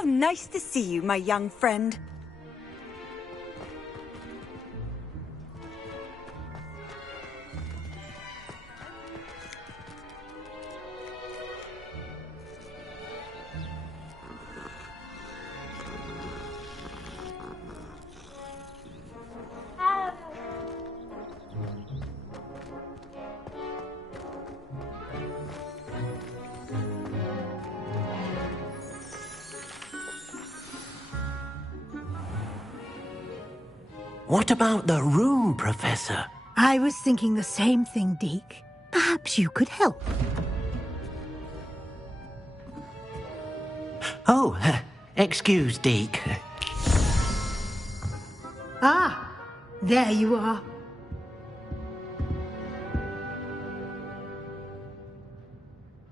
How nice to see you, my young friend. What about the room, Professor? I was thinking the same thing, Deke. Perhaps you could help. Oh, excuse, Deke. Ah, there you are.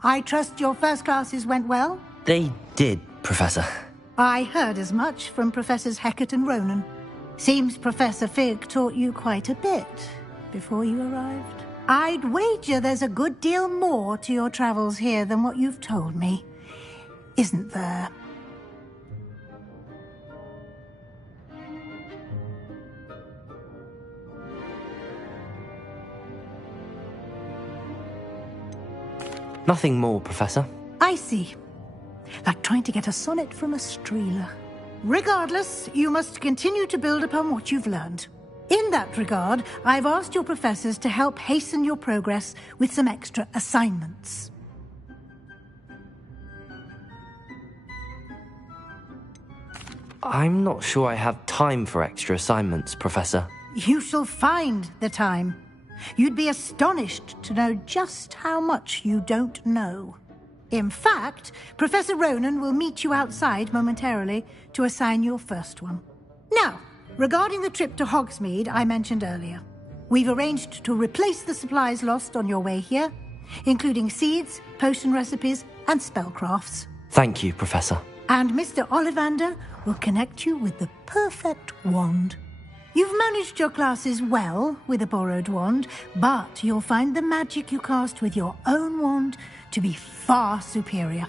I trust your first classes went well? They did, Professor. I heard as much from Professors Hecat and Ronan. Seems Professor Fig taught you quite a bit before you arrived. I'd wager there's a good deal more to your travels here than what you've told me, isn't there? Nothing more, Professor. I see. Like trying to get a sonnet from a streeler. Regardless, you must continue to build upon what you've learned. In that regard, I've asked your professors to help hasten your progress with some extra assignments. I'm not sure I have time for extra assignments, Professor. You shall find the time. You'd be astonished to know just how much you don't know. In fact, Professor Ronan will meet you outside momentarily to assign your first one. Now, regarding the trip to Hogsmeade I mentioned earlier, we've arranged to replace the supplies lost on your way here, including seeds, potion recipes, and spellcrafts. Thank you, Professor. And Mr. Ollivander will connect you with the perfect wand. You've managed your classes well with a borrowed wand, but you'll find the magic you cast with your own wand to be far superior.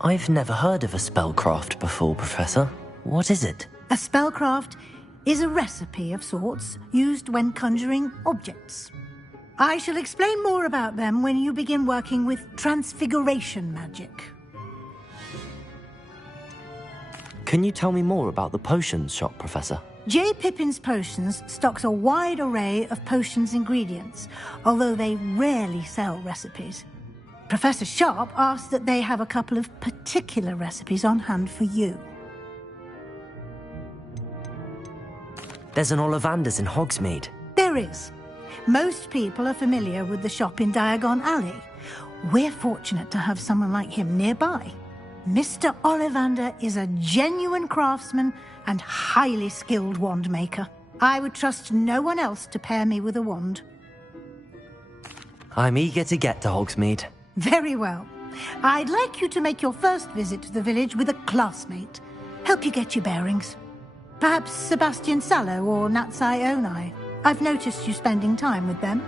I've never heard of a spellcraft before, Professor. What is it? A spellcraft is a recipe of sorts used when conjuring objects. I shall explain more about them when you begin working with transfiguration magic. Can you tell me more about the potions shop, Professor? J. Pippin's Potions stocks a wide array of potions ingredients, although they rarely sell recipes. Professor Sharp asked that they have a couple of particular recipes on hand for you. There's an Ollivander's in Hogsmeade. There is. Most people are familiar with the shop in Diagon Alley. We're fortunate to have someone like him nearby. Mr. Ollivander is a genuine craftsman and highly skilled wand maker. I would trust no one else to pair me with a wand. I'm eager to get to Hogsmeade. Very well. I'd like you to make your first visit to the village with a classmate. Help you get your bearings. Perhaps Sebastian Sallow or Natsai Onai. I've noticed you spending time with them.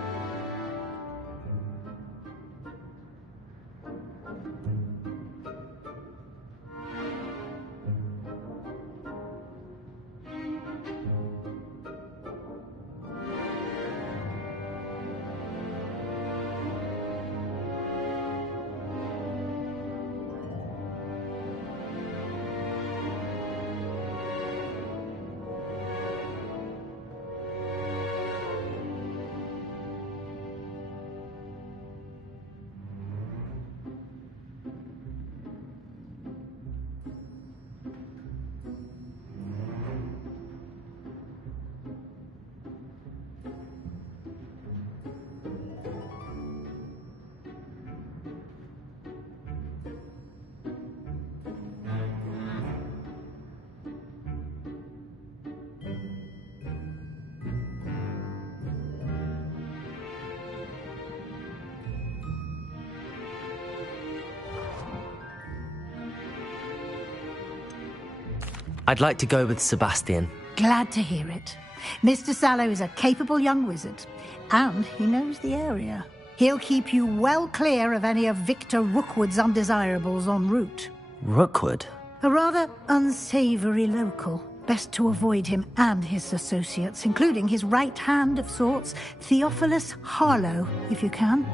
I'd like to go with Sebastian. Glad to hear it. Mr. Sallow is a capable young wizard, and he knows the area. He'll keep you well clear of any of Victor Rookwood's undesirables en route. Rookwood? A rather unsavory local. Best to avoid him and his associates, including his right hand of sorts, Theophilus Harlow, if you can.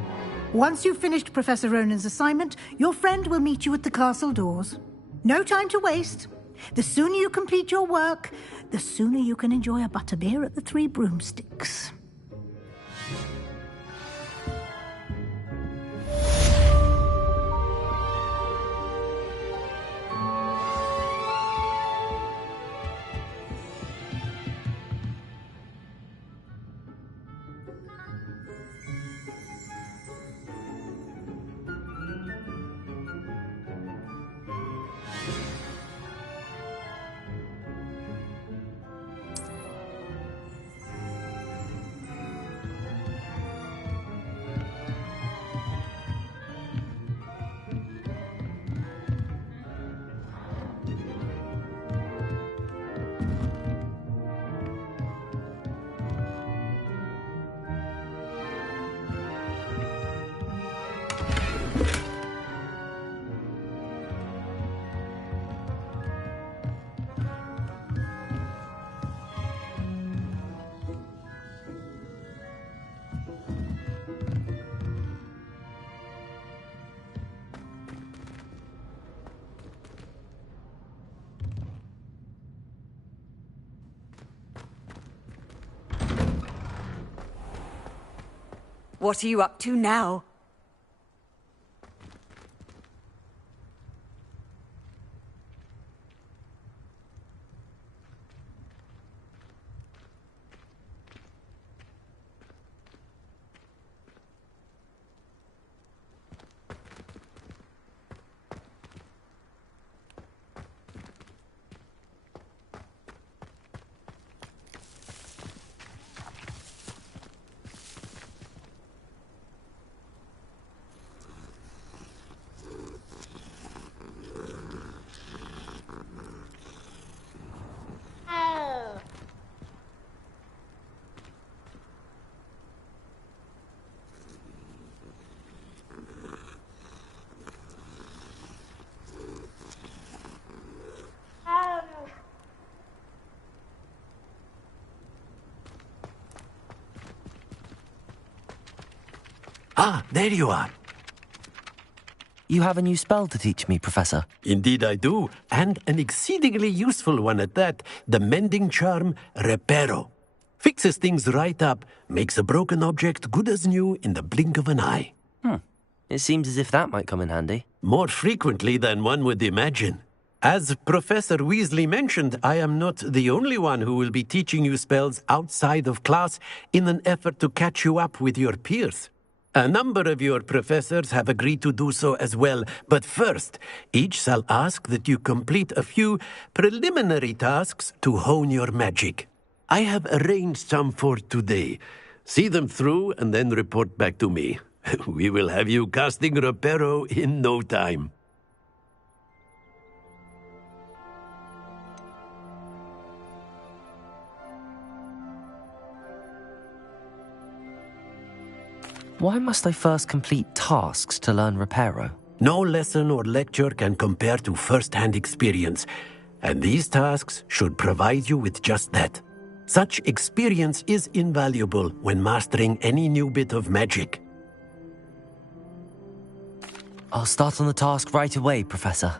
Once you've finished Professor Ronan's assignment, your friend will meet you at the castle doors. No time to waste. The sooner you complete your work, the sooner you can enjoy a butterbeer at the Three Broomsticks. What are you up to now? Ah, there you are. You have a new spell to teach me, Professor. Indeed I do, and an exceedingly useful one at that. The mending charm, Reparo. Fixes things right up, makes a broken object good as new in the blink of an eye. It seems as if that might come in handy. More frequently than one would imagine. As Professor Weasley mentioned, I am not the only one who will be teaching you spells outside of class in an effort to catch you up with your peers. A number of your professors have agreed to do so as well, but first, each shall ask that you complete a few preliminary tasks to hone your magic. I have arranged some for today. See them through and then report back to me. We will have you casting Reparo in no time. Why must I first complete tasks to learn Reparo? No lesson or lecture can compare to first-hand experience, and these tasks should provide you with just that. Such experience is invaluable when mastering any new bit of magic. I'll start on the task right away, Professor.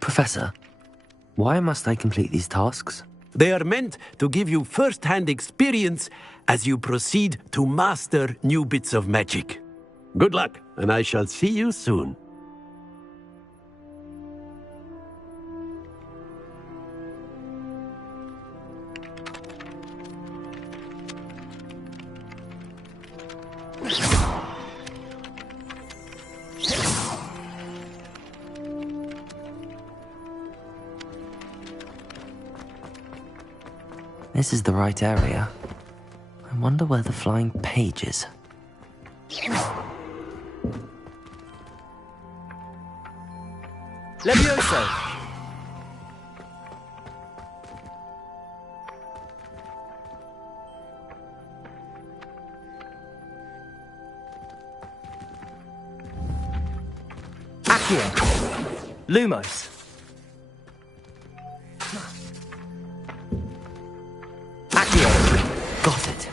Professor, why must I complete these tasks? They are meant to give you first-hand experience as you proceed to master new bits of magic. Good luck, and I shall see you soon. This is the right area. I wonder where the flying page is. Levioso! Accio! Lumos! Accio! Got it.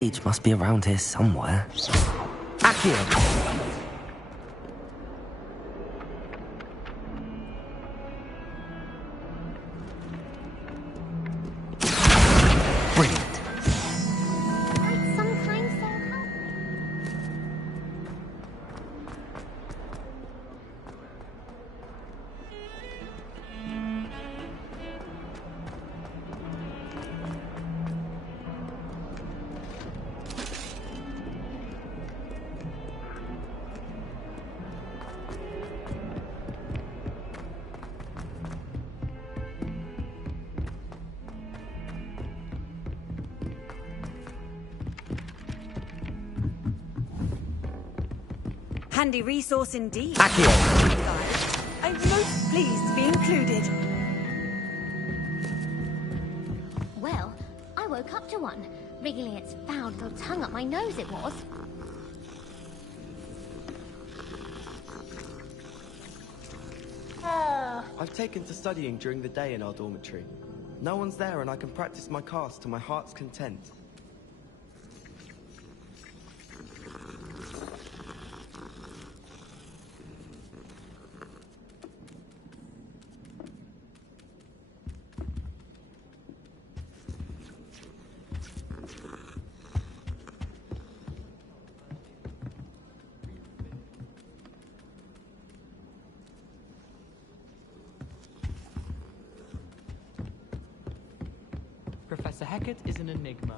Page must be around here somewhere. Accio! Brilliant. I'd sometimes so help. Handy resource indeed. Accio! I'm most pleased to be included. Well, I woke up to one. Wriggling its foul little tongue up my nose it was. I've taken to studying during the day in our dormitory. No one's there and I can practice my cast to my heart's content. Professor Hecat is an enigma.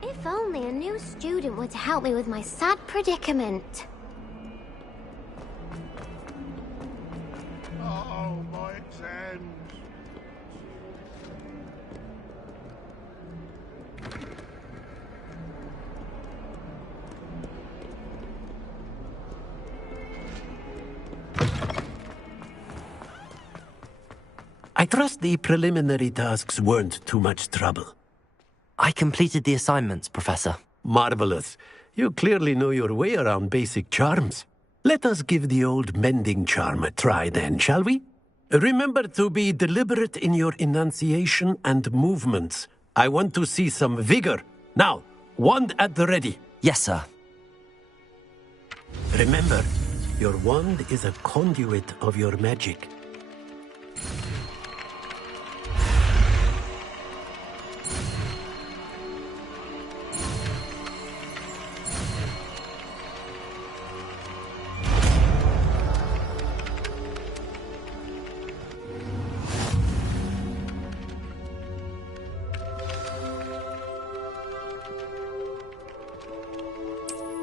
If only a new student were to help me with my sad predicament. Oh, my exams. I trust the preliminary tasks weren't too much trouble. I completed the assignments, Professor. Marvelous. You clearly know your way around basic charms. Let us give the old mending charm a try then, shall we? Remember to be deliberate in your enunciation and movements. I want to see some vigor. Now, wand at the ready. Yes, sir. Remember, your wand is a conduit of your magic.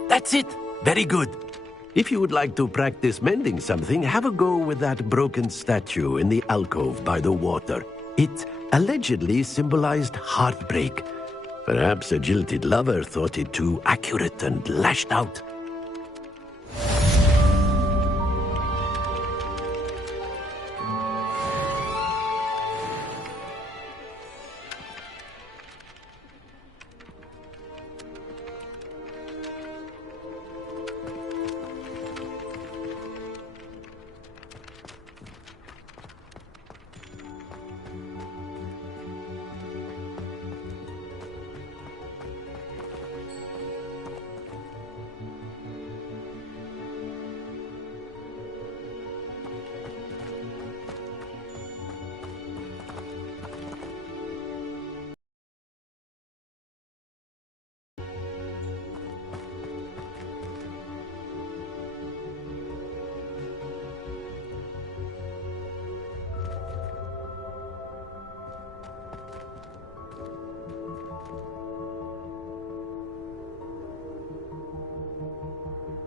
That's it. Very good. If you would like to practice mending something, have a go with that broken statue in the alcove by the water. It allegedly symbolized heartbreak. Perhaps a jilted lover thought it too accurate and lashed out.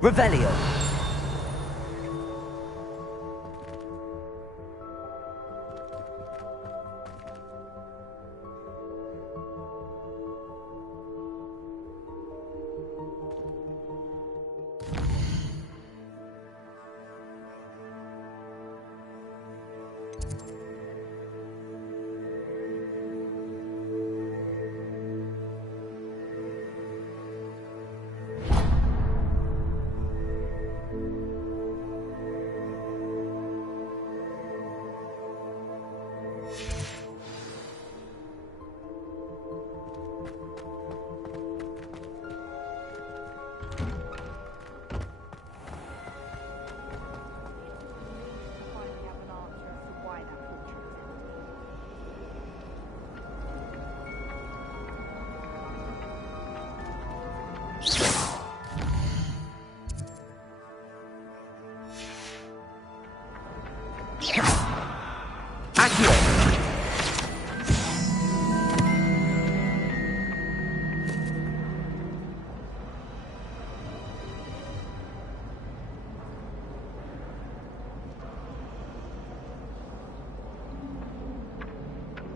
Revelio.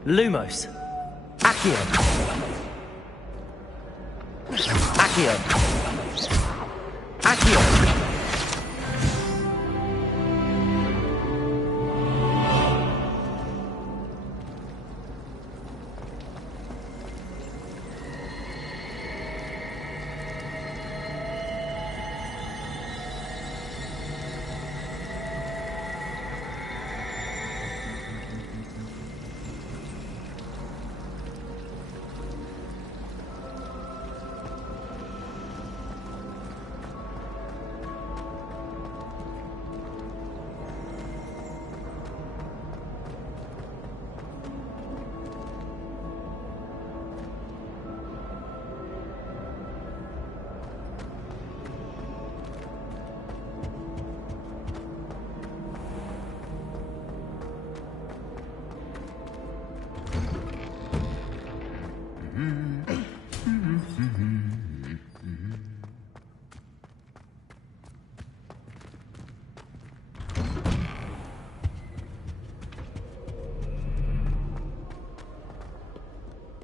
Lumos. Accio. Accio. Accio.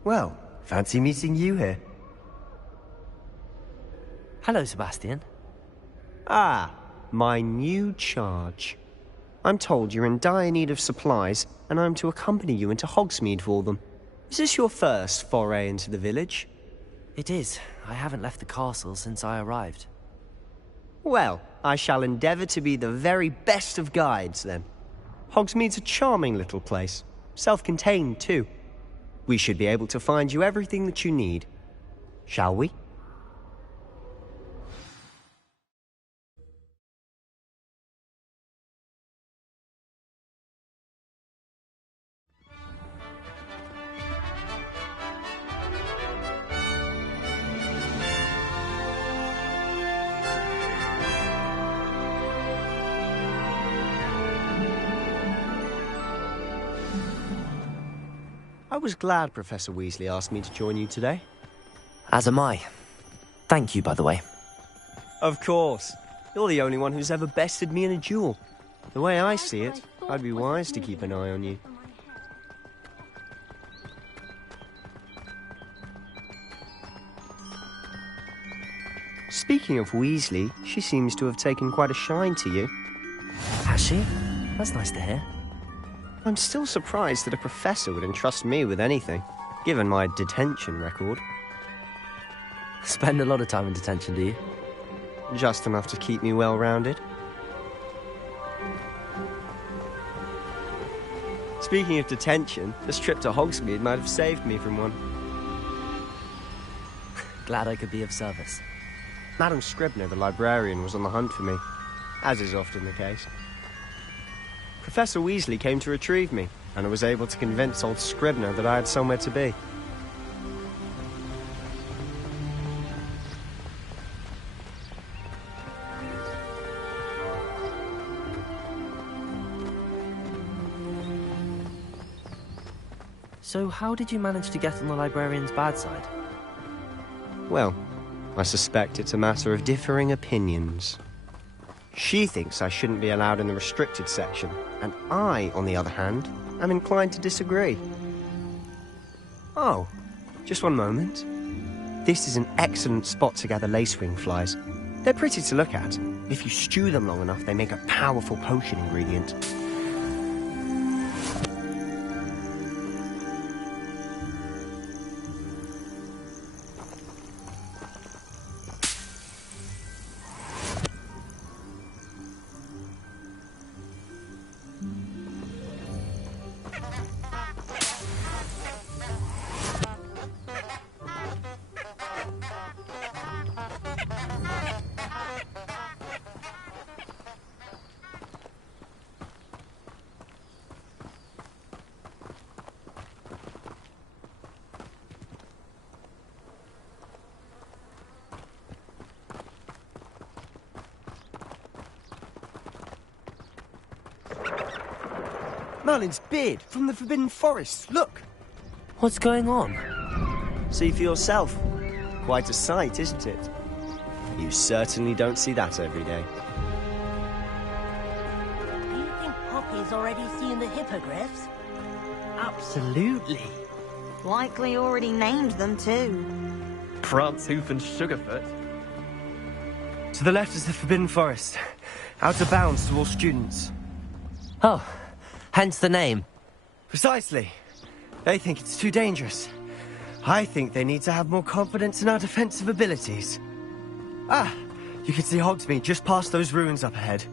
Well, fancy meeting you here. Hello, Sebastian. Ah, my new charge. I'm told you're in dire need of supplies, and I'm to accompany you into Hogsmeade for them. Is this your first foray into the village? It is. I haven't left the castle since I arrived. Well, I shall endeavour to be the very best of guides, then. Hogsmeade's a charming little place. Self-contained, too. We should be able to find you everything that you need. Shall we? I was glad Professor Weasley asked me to join you today. As am I. Thank you, by the way. Of course. You're the only one who's ever bested me in a duel. The way I see it, I'd be wise to keep an eye on you. Speaking of Weasley, she seems to have taken quite a shine to you. Has she? That's nice to hear. I'm still surprised that a professor would entrust me with anything, given my detention record. Spend a lot of time in detention, do you? Just enough to keep me well-rounded. Speaking of detention, this trip to Hogsmeade might have saved me from one. Glad I could be of service. Madam Scribner, the librarian, was on the hunt for me, as is often the case. Professor Weasley came to retrieve me, and I was able to convince old Scribner that I had somewhere to be. So how did you manage to get on the librarian's bad side? Well, I suspect it's a matter of differing opinions. She thinks I shouldn't be allowed in the restricted section, and I, on the other hand, am inclined to disagree. Oh, just one moment. This is an excellent spot to gather lacewing flies. They're pretty to look at. If you stew them long enough, they make a powerful potion ingredient. Merlin's beard from the Forbidden Forest. Look! What's going on? See for yourself. Quite a sight, isn't it? You certainly don't see that every day. Do you think Poppy's already seen the hippogriffs? Absolutely. Likely already named them too. Prance, Hoof and Sugarfoot. To the left is the Forbidden Forest. Out of bounds to all students. Oh, hence the name. Precisely. They think it's too dangerous. I think they need to have more confidence in our defensive abilities. Ah, you can see Hogsmeade just past those ruins up ahead.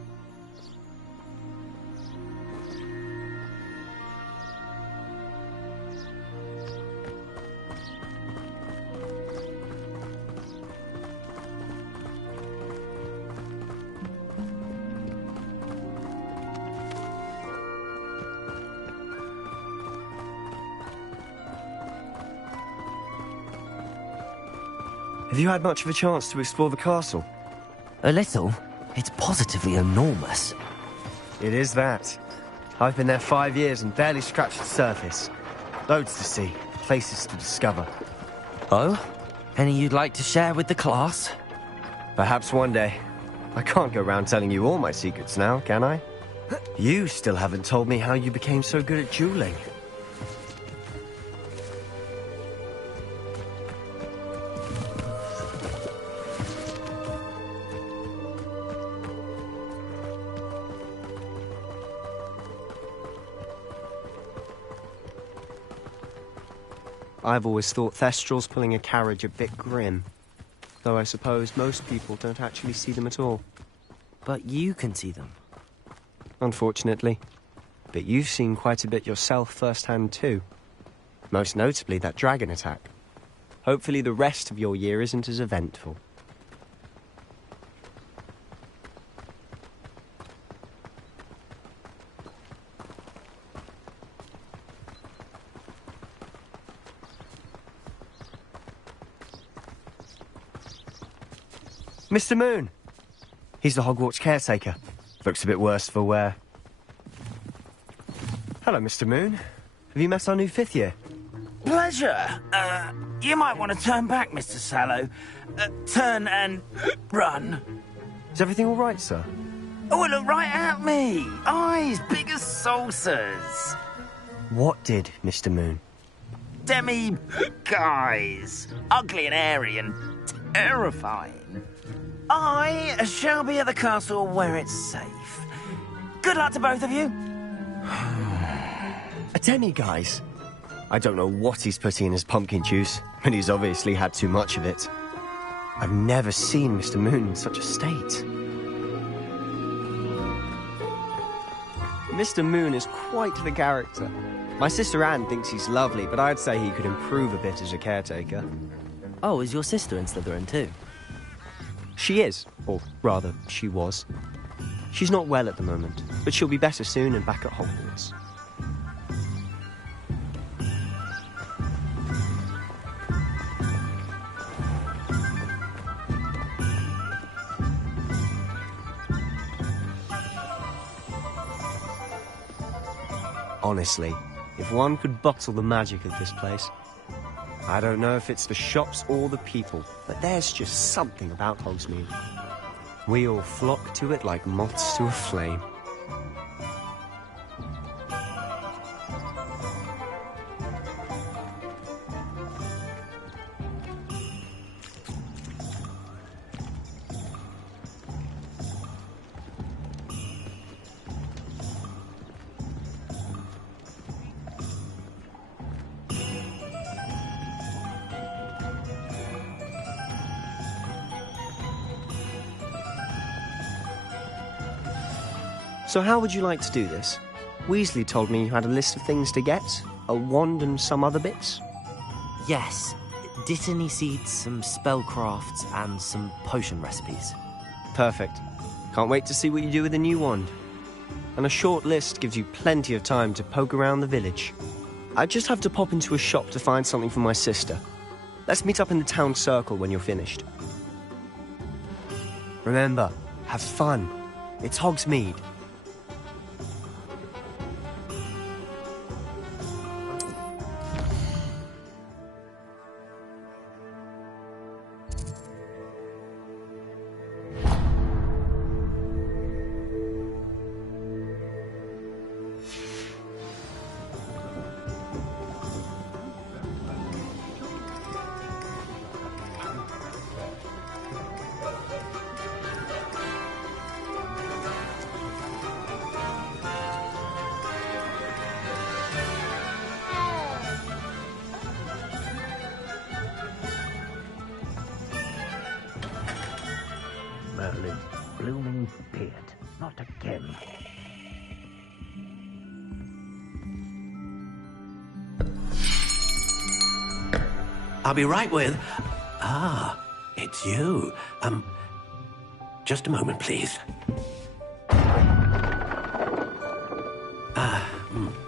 Have you had much of a chance to explore the castle? A little. It's positively enormous. It is that. I've been there 5 years and barely scratched the surface. Loads to see, places to discover. Oh? Any you'd like to share with the class? Perhaps one day. I can't go around telling you all my secrets now, can I? You still haven't told me how you became so good at dueling. I've always thought Thestrals pulling a carriage a bit grim. Though I suppose most people don't actually see them at all. But you can see them. Unfortunately. But you've seen quite a bit yourself firsthand too. Most notably that dragon attack. Hopefully the rest of your year isn't as eventful. Mr. Moon! He's the Hogwarts caretaker. Looks a bit worse for wear. Hello, Mr. Moon. Have you met our new 5th year? Pleasure. You might want to turn back, Mr. Sallow. Turn and run. Is everything all right, sir? Oh, look right at me. Eyes big as saucers. What did, Mr. Moon? Guys. Ugly and airy and terrifying. I shall be at the castle where it's safe. Good luck to both of you. A demi-guise? I don't know what he's putting in his pumpkin juice, but he's obviously had too much of it. I've never seen Mr. Moon in such a state. Mr. Moon is quite the character. My sister Anne thinks he's lovely, but I'd say he could improve a bit as a caretaker. Oh, is your sister in Slytherin too? She is, or rather, she was. She's not well at the moment, but she'll be better soon and back at Hogwarts. Honestly, if one could bottle the magic of this place. I don't know if it's the shops or the people, but there's just something about Hogsmeade. We all flock to it like moths to a flame. So how would you like to do this? Weasley told me you had a list of things to get. A wand and some other bits. Yes. Dittany seeds, some spellcrafts, and some potion recipes. Perfect. Can't wait to see what you do with the new wand. And a short list gives you plenty of time to poke around the village. I just have to pop into a shop to find something for my sister. Let's meet up in the town circle when you're finished. Remember, have fun. It's Hogsmeade. Merlin, blooming beard. Not again. I'll be right with... Ah, it's you. Just a moment, please.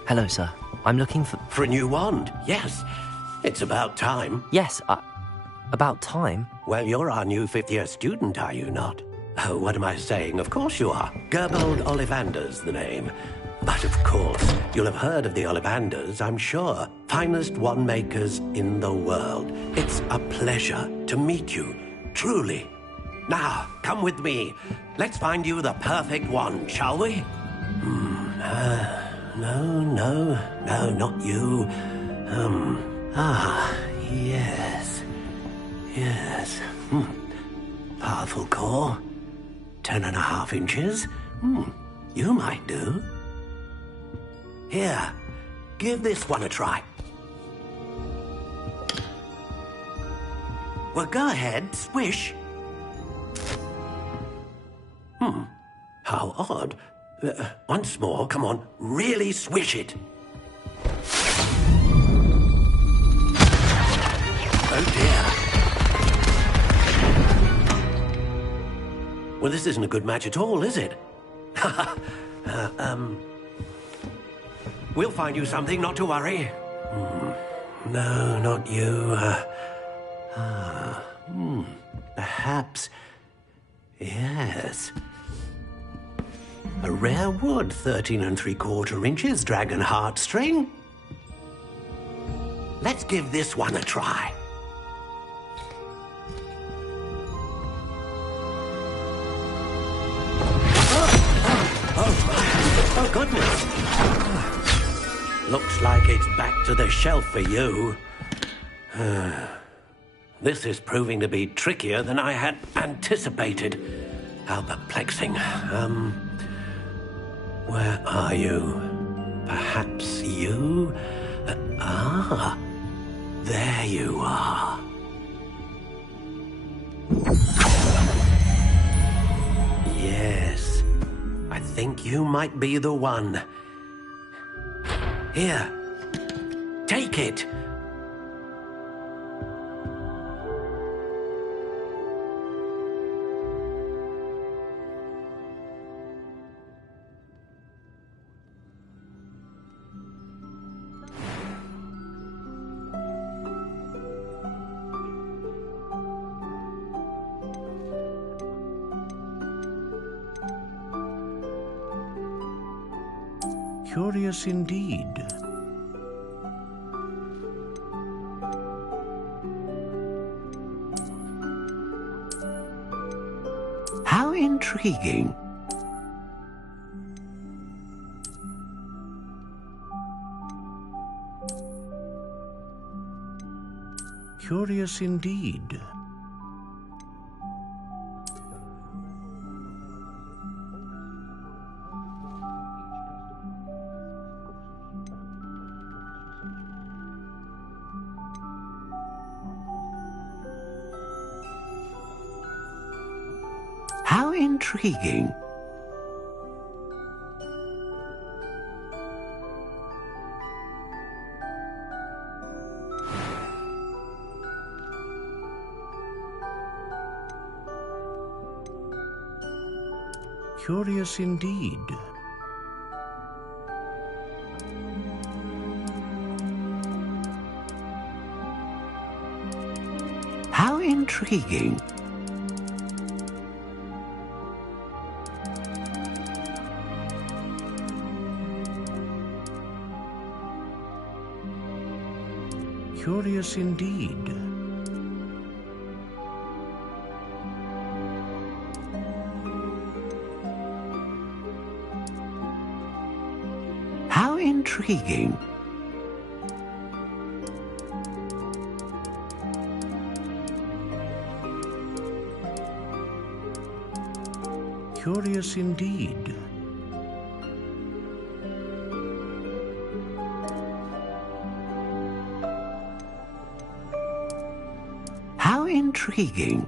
Hello, sir. I'm looking for... For a new wand, yes. It's about time. Yes, about time? Well, you're our new fifth-year student, are you not? Oh, what am I saying? Of course you are. Gerbold Ollivander's the name. But of course, you'll have heard of the Ollivanders, I'm sure. Finest wand makers in the world. It's a pleasure to meet you, truly. Now, come with me. Let's find you the perfect wand, shall we? No, not you. Yes. Powerful core. 10.5 inches. You might do. Here, give this one a try. Well, go ahead, swish. How odd. Once more, come on, really swish it. Oh dear. Well, this isn't a good match at all, is it? We'll find you something, not to worry. No, not you. Perhaps... Yes. A rare wood, 13 3/4 inches, dragon heartstring. Let's give this one a try. Oh, goodness. Looks like it's back to the shelf for you. This is proving to be trickier than I had anticipated. How perplexing. Where are you? Perhaps you? There you are. Yes, I think you might be the one. Here, take it. Curious indeed. How intriguing. Curious indeed. How intriguing. Curious indeed. How intriguing. Curious indeed. How intriguing. Curious indeed. How intriguing.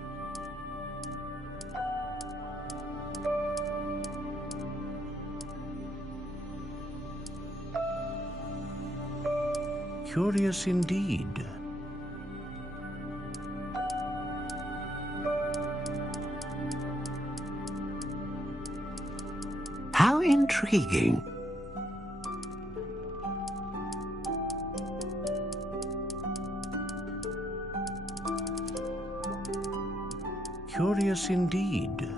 Curious indeed. How intriguing. Curious indeed.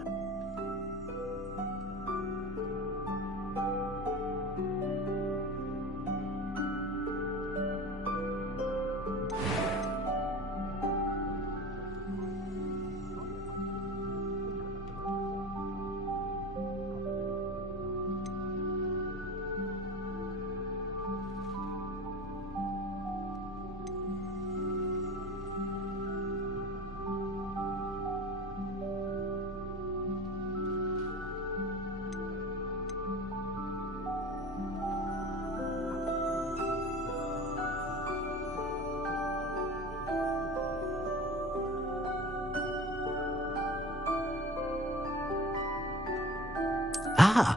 Ah,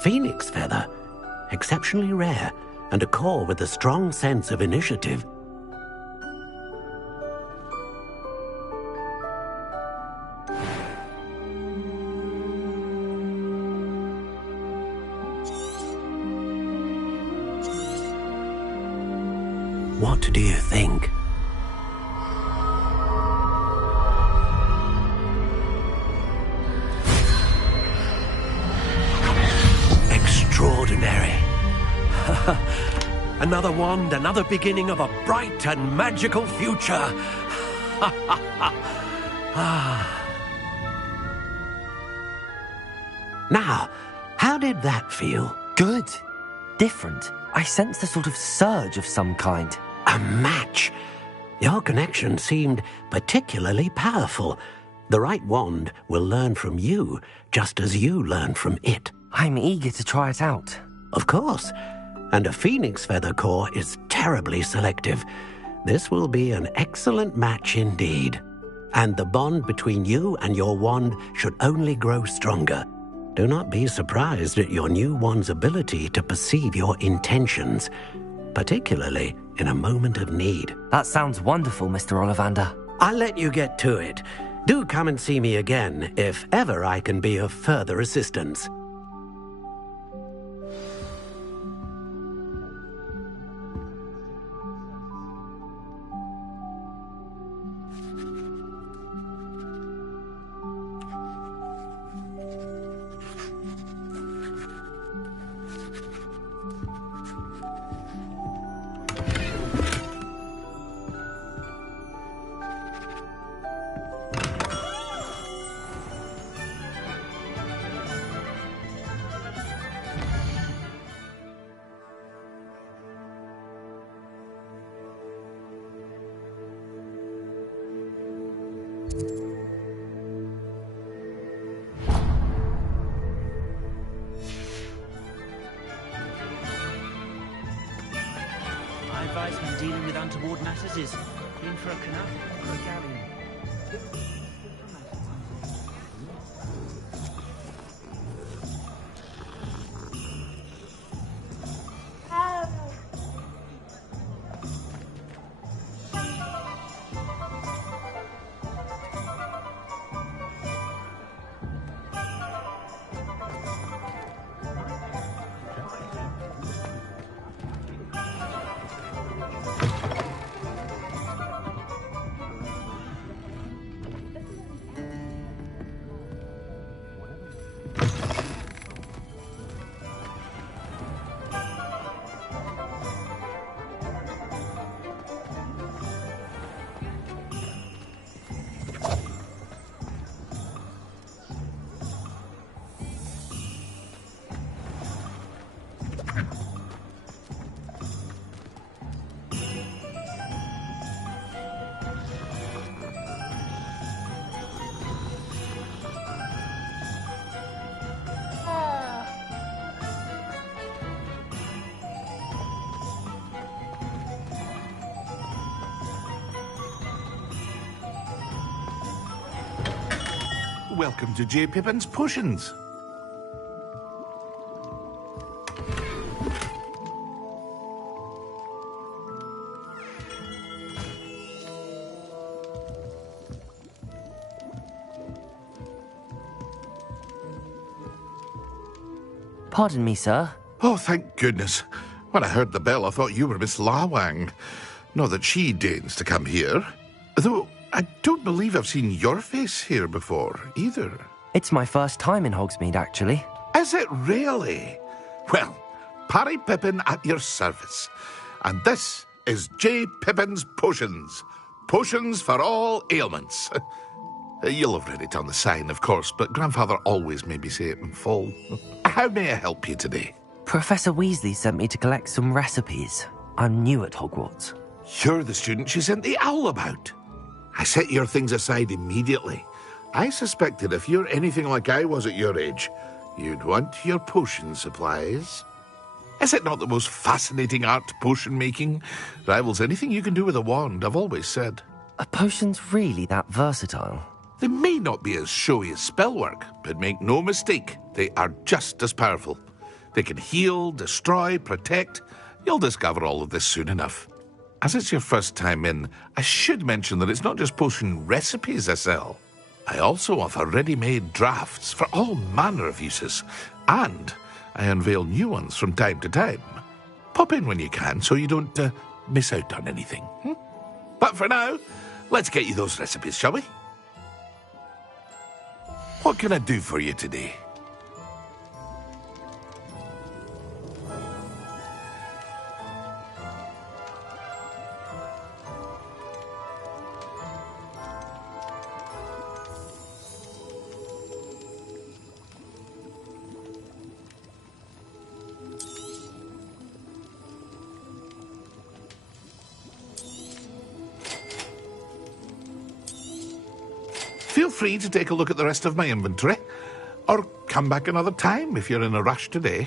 phoenix feather. Exceptionally rare, and a core with a strong sense of initiative. What do you think? Extraordinary. Another wand, another beginning of a bright and magical future. Now, how did that feel? Good. Different. I sensed a sort of surge of some kind. A match. Your connection seemed particularly powerful. The right wand will learn from you, just as you learn from it. I'm eager to try it out. Of course. And a phoenix feather core is terribly selective. This will be an excellent match indeed. And the bond between you and your wand should only grow stronger. Do not be surprised at your new wand's ability to perceive your intentions, particularly in a moment of need. That sounds wonderful, Mr. Ollivander. I'll let you get to it. Do come and see me again if ever I can be of further assistance. I advise when dealing with untoward matters is in for a canal or a galleon. Welcome to J. Pippin's Potions. Pardon me, sir. Oh, thank goodness. When I heard the bell, I thought you were Miss Lawang. Not that she deigns to come here. Though I don't believe I've seen your face here before, either. It's my first time in Hogsmeade, actually. Is it really? Well, Parry Pippin at your service. And this is J. Pippin's Potions. Potions for all ailments. You'll have read it on the sign, of course, but Grandfather always made me say it in full. How may I help you today? Professor Weasley sent me to collect some recipes. I'm new at Hogwarts. You're the student she sent the owl about. I set your things aside immediately. I suspected if you're anything like I was at your age, you'd want your potion supplies. Is it not the most fascinating art, potion making? Rivals anything you can do with a wand, I've always said. Are potions really that versatile? They may not be as showy as spellwork, but make no mistake, they are just as powerful. They can heal, destroy, protect. You'll discover all of this soon enough. As it's your first time in, I should mention that it's not just potion recipes I sell. I also offer ready-made drafts for all manner of uses, and I unveil new ones from time to time. Pop in when you can so you don't miss out on anything. But for now, let's get you those recipes, shall we? What can I do for you today? Feel free to take a look at the rest of my inventory, or come back another time if you're in a rush today.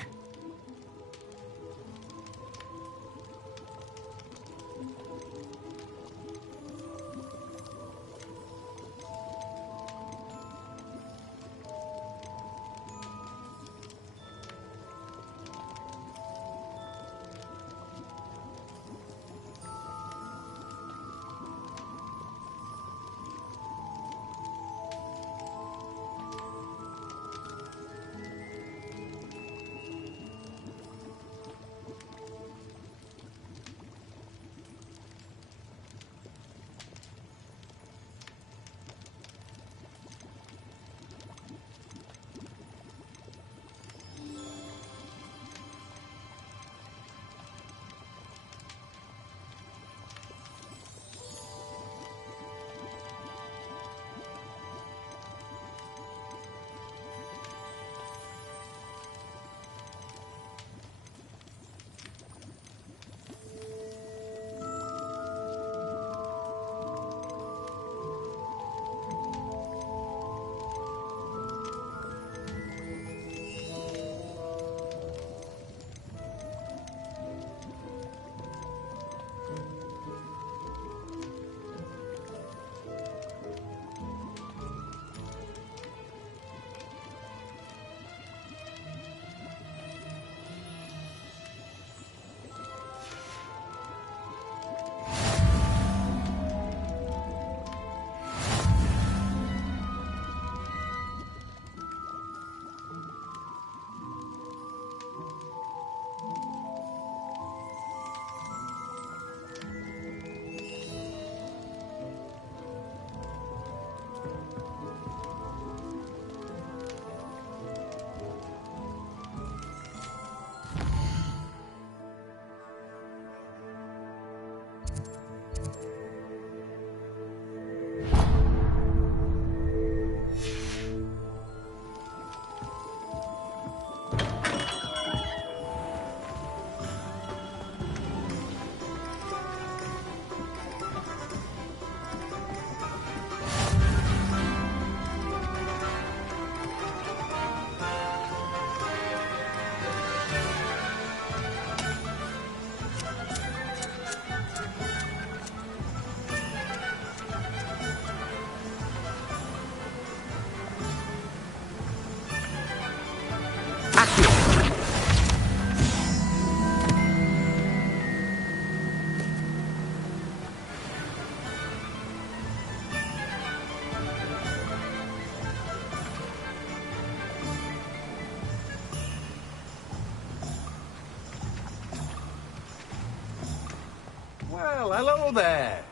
Well, hello there.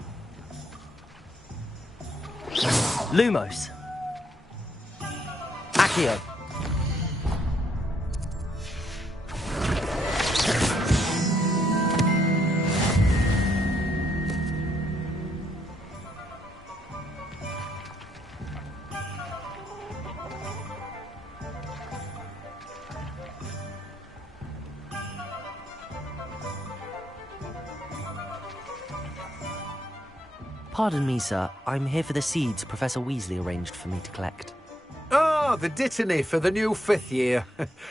Lumos. Accio. Pardon me, sir. I'm here for the seeds Professor Weasley arranged for me to collect. Oh, the dittany for the new 5th year.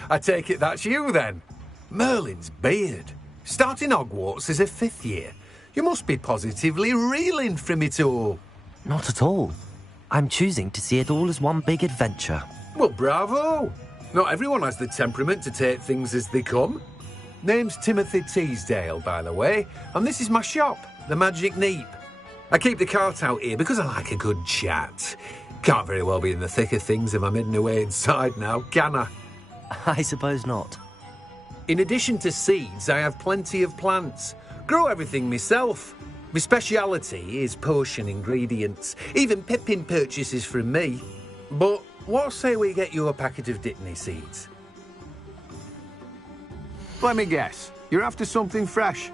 I take it that's you, then. Merlin's beard. Starting Hogwarts as a 5th year. You must be positively reeling from it all. Not at all. I'm choosing to see it all as one big adventure. Well, bravo. Not everyone has the temperament to take things as they come. Name's Timothy Teasdale, by the way, and this is my shop, the Magic Neep. I keep the cart out here because I like a good chat. Can't very well be in the thick of things if I'm hidden away inside now, can I? I suppose not. In addition to seeds, I have plenty of plants. Grow everything myself. My speciality is potion ingredients. Even Pippin purchases from me. But what say we get you a packet of Dittany seeds? Let me guess. You're after something fresh.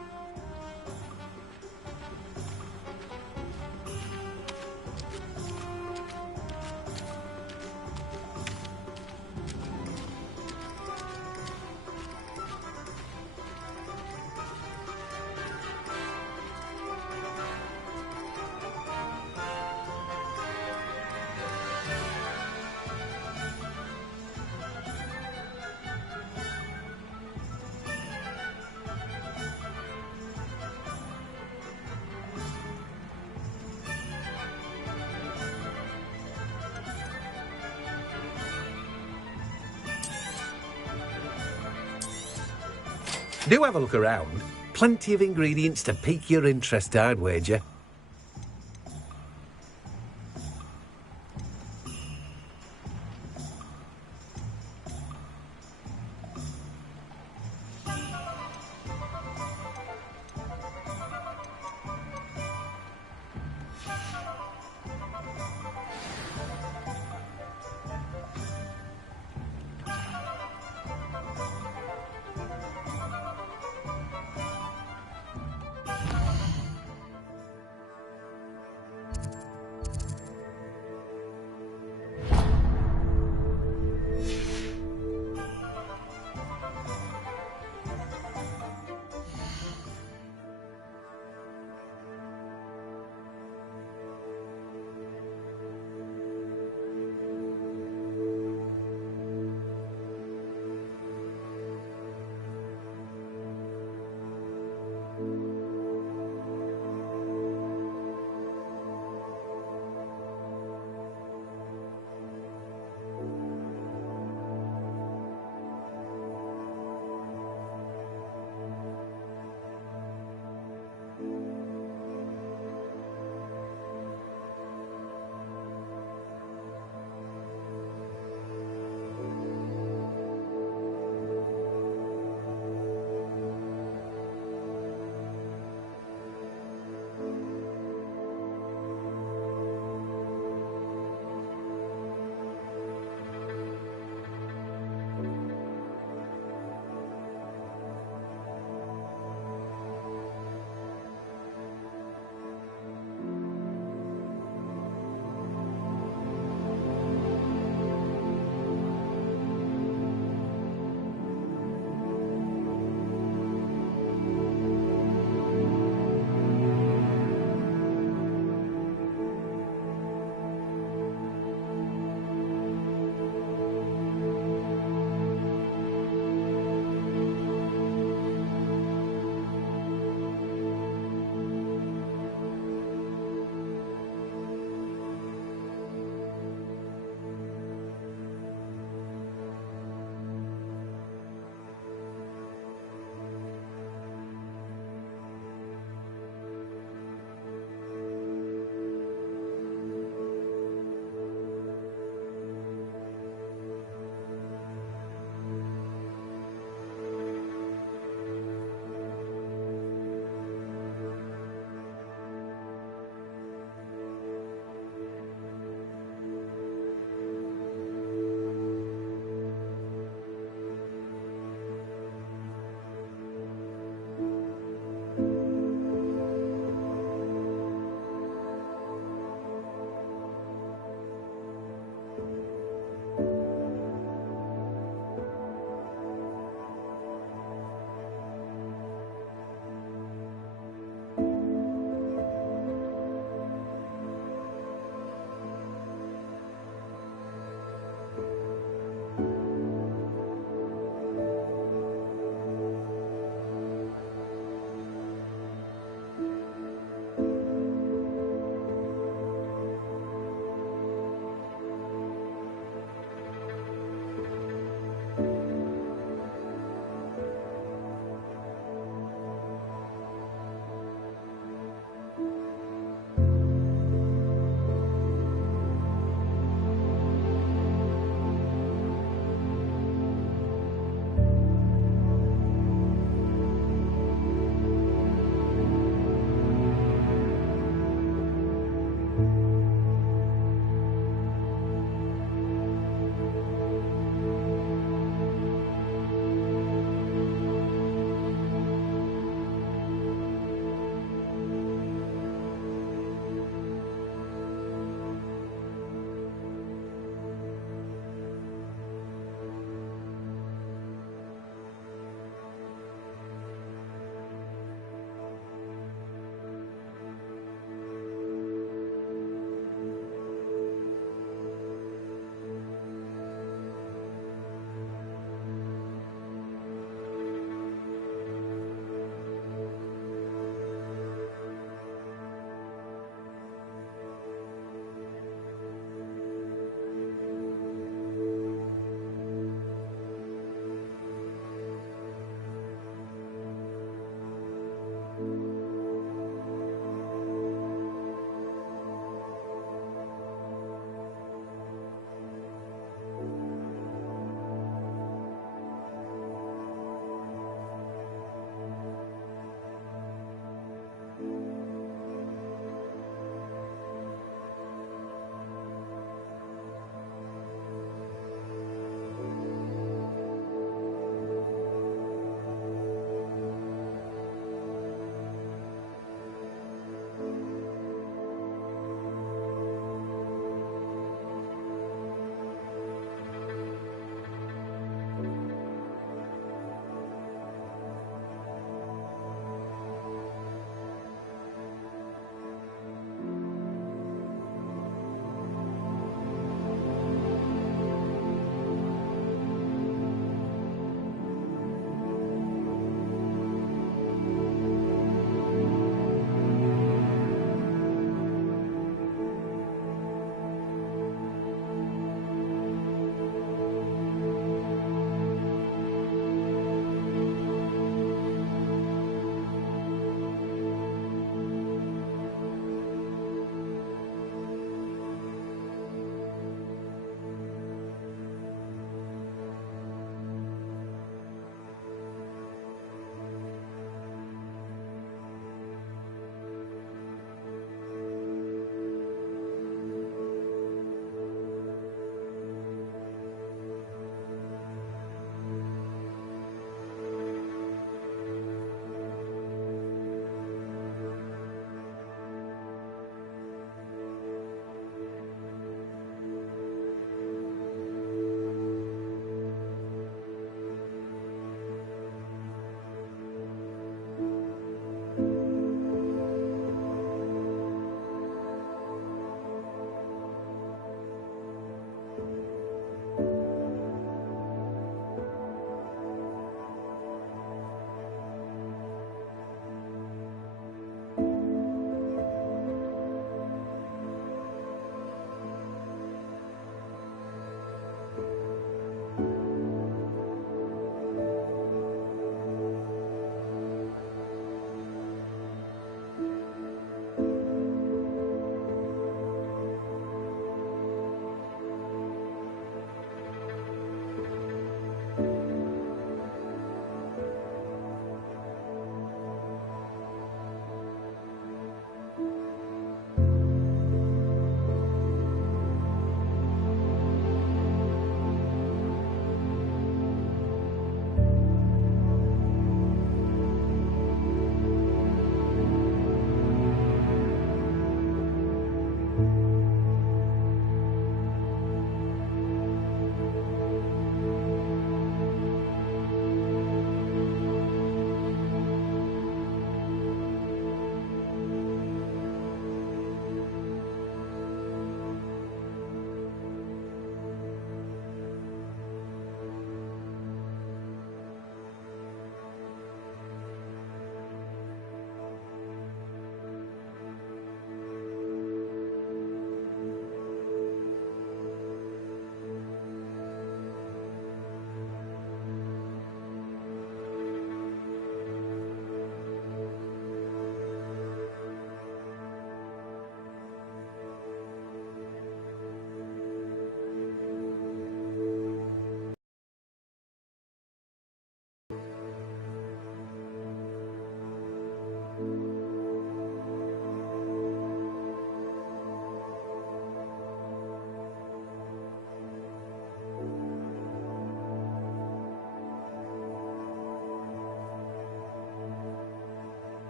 Do have a look around. Plenty of ingredients to pique your interest, I'd wager.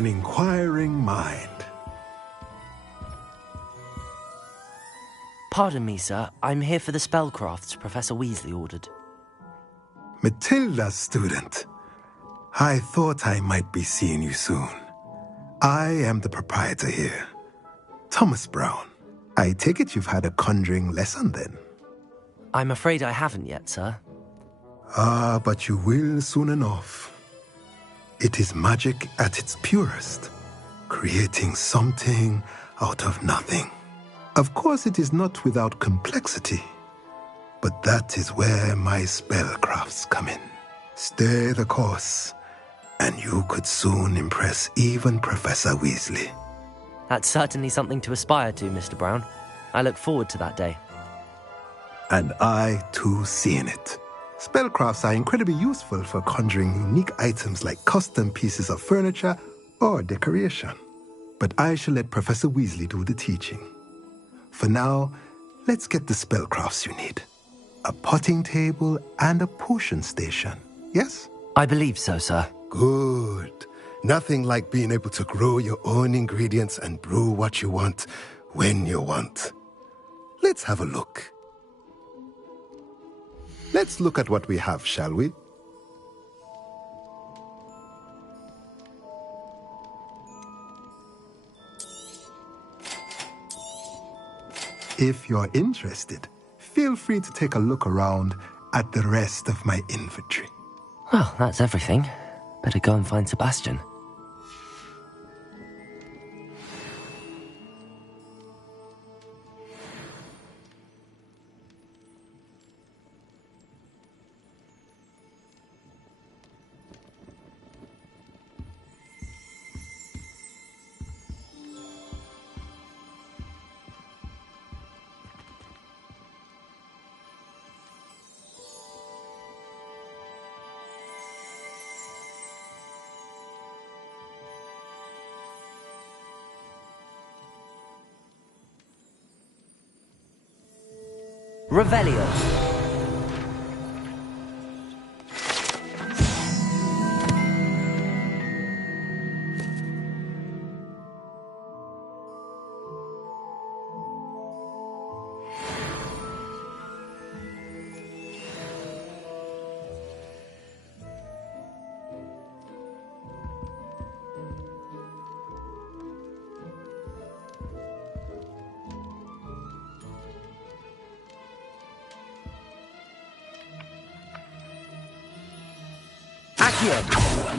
an inquiring mind. Pardon me, sir. I'm here for the spellcrafts Professor Weasley ordered. Matilda's student. I thought I might be seeing you soon. I am the proprietor here, Thomas Brown. I take it you've had a conjuring lesson then? I'm afraid I haven't yet, sir. Ah, but you will soon enough. It is magic at its purest, creating something out of nothing. Of course, it is not without complexity, but that is where my spellcrafts come in. Stay the course, and you could soon impress even Professor Weasley. That's certainly something to aspire to, Mr. Brown. I look forward to that day. And I, too, seeing it. Spellcrafts are incredibly useful for conjuring unique items like custom pieces of furniture or decoration. But I shall let Professor Weasley do the teaching. For now, let's get the spellcrafts you need. A potting table and a potion station, yes? I believe so, sir. Good. Nothing like being able to grow your own ingredients and brew what you want when you want. Let's have a look. Let's look at what we have, shall we? If you're interested, feel free to take a look around at the rest of my inventory. Well, that's everything. Better go and find Sebastian. Revelio. Accio.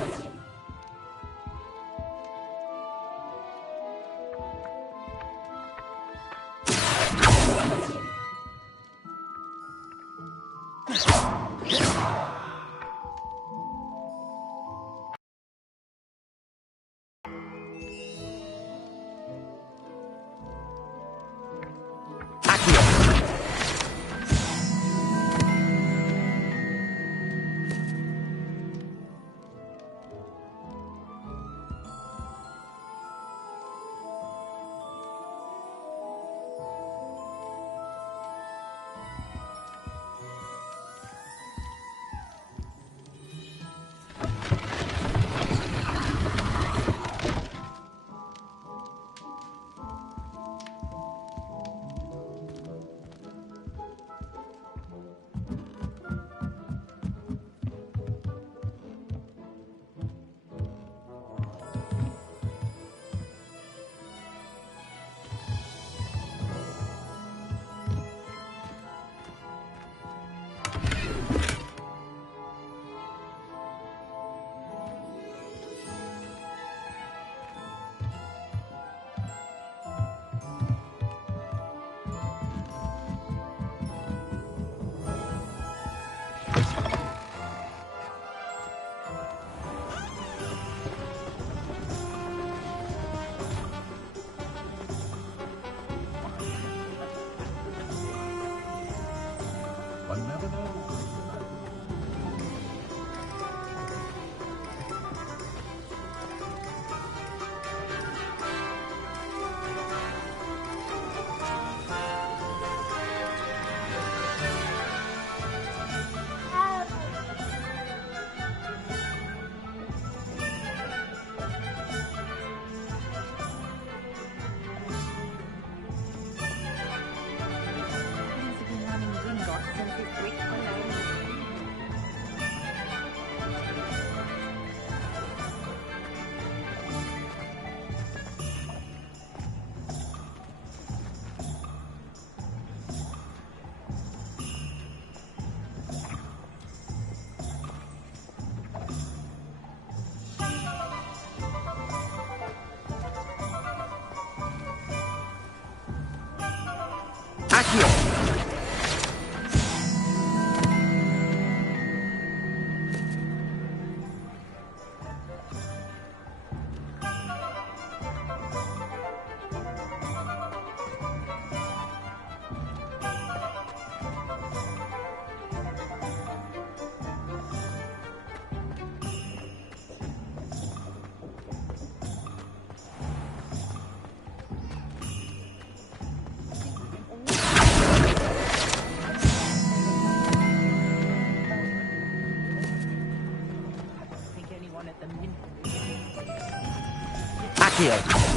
Accio.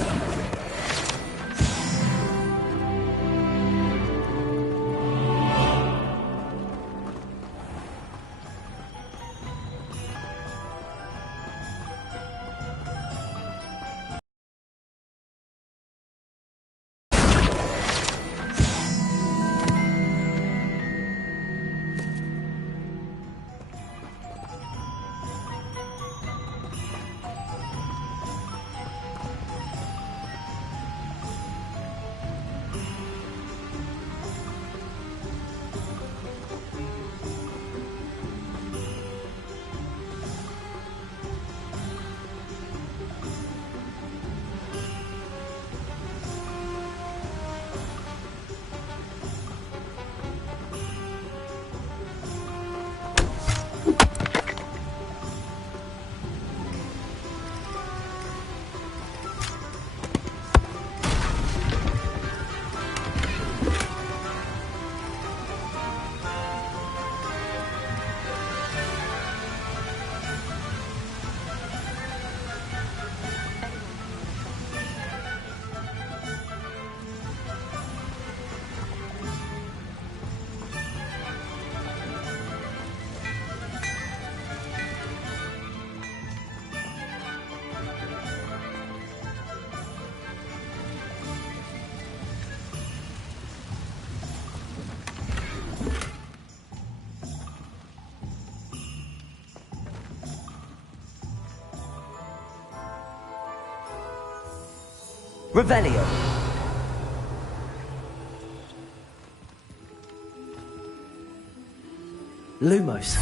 Revelio. Lumos.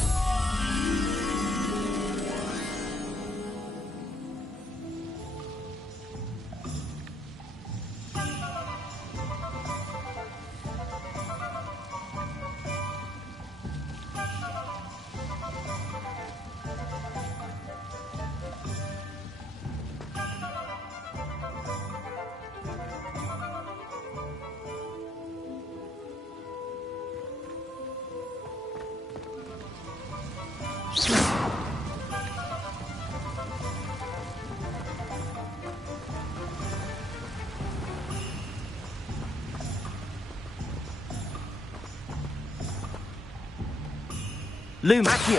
Lumaccio.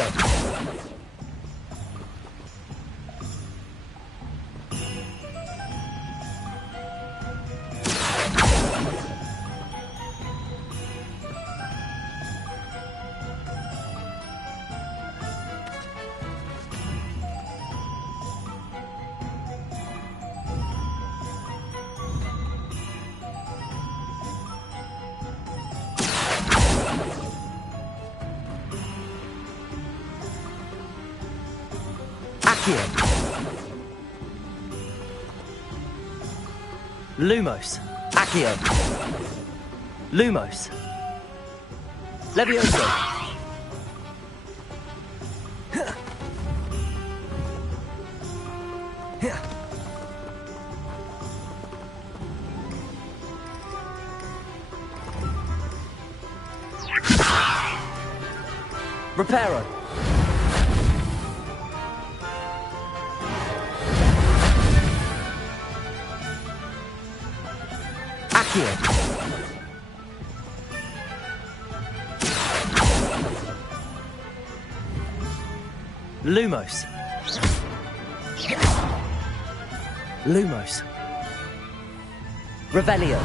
Lumos. Accio. Lumos. Levioso. Reparo. Accio. Lumos. Lumos. Revelio.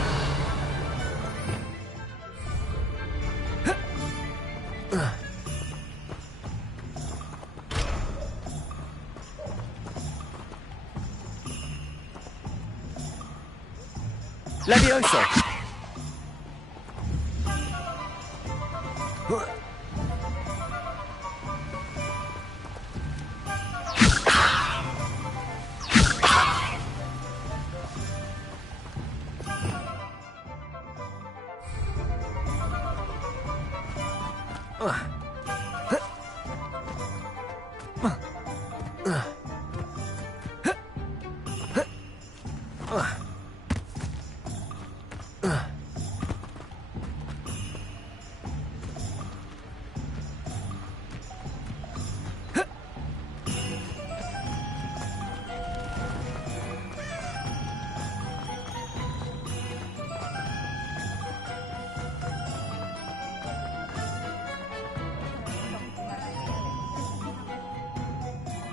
Levioso.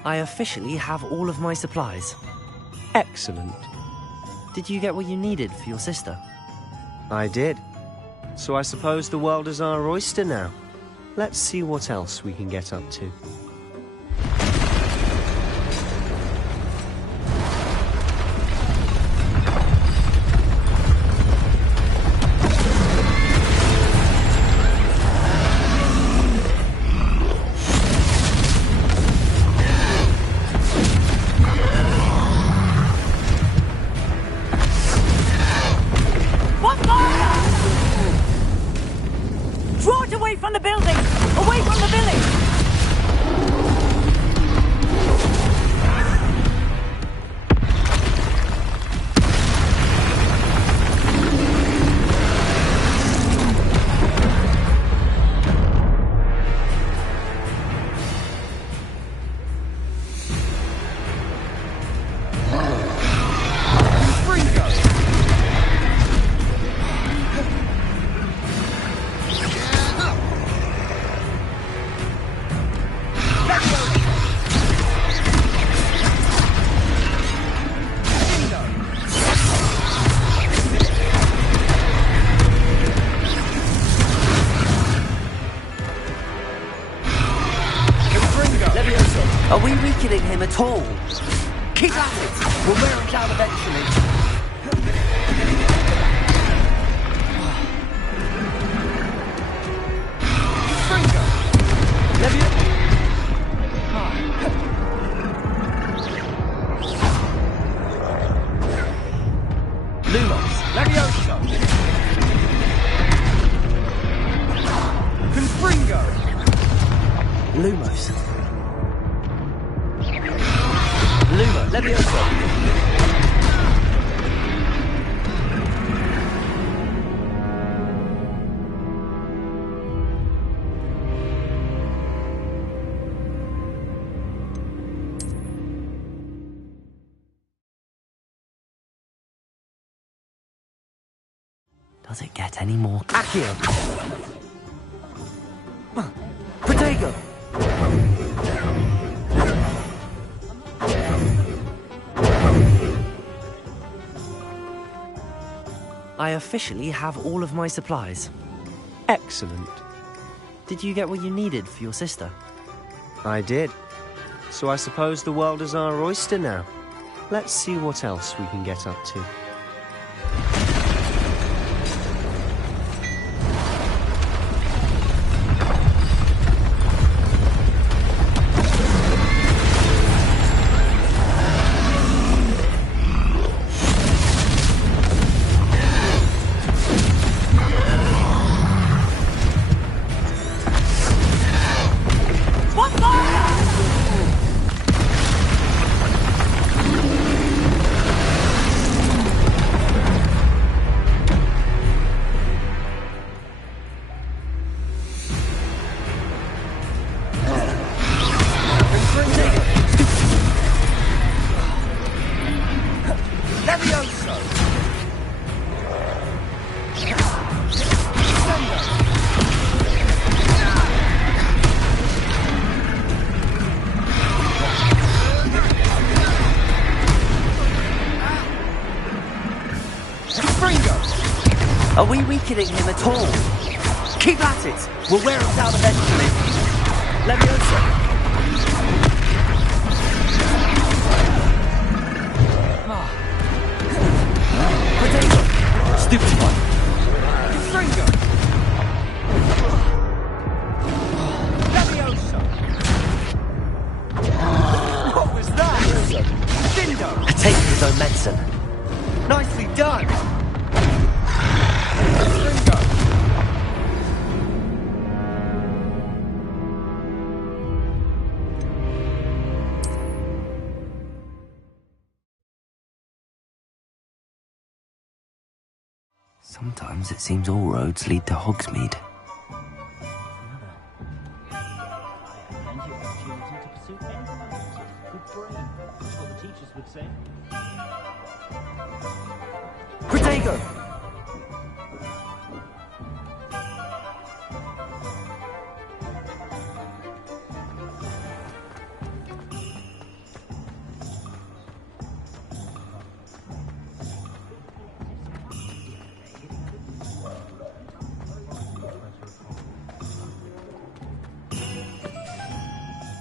I officially have all of my supplies. Excellent. Did you get what you needed for your sister? I did. So I suppose the world is our oyster now. Let's see what else we can get up to. Draw it away from the building! Away from the village! Are we weakening him at all? Keep at it! We'll wear him down eventually. Lumos, Levioso! Confringo! Lumos. Lumo, Levioso! Does it get any more Accio? Protego! I officially have all of my supplies. Excellent. Did you get what you needed for your sister? I did. So I suppose the world is our oyster now. Let's see what else we can get up to. Are we weakening him at all? Keep at it! We'll wear him down eventually. Leviosa! Protego! Stupid one! Confringo! Leviosa! What was that? Dindo! Take his own medicine. Nicely done! Sometimes it seems all roads lead to Hogsmeade. Protego!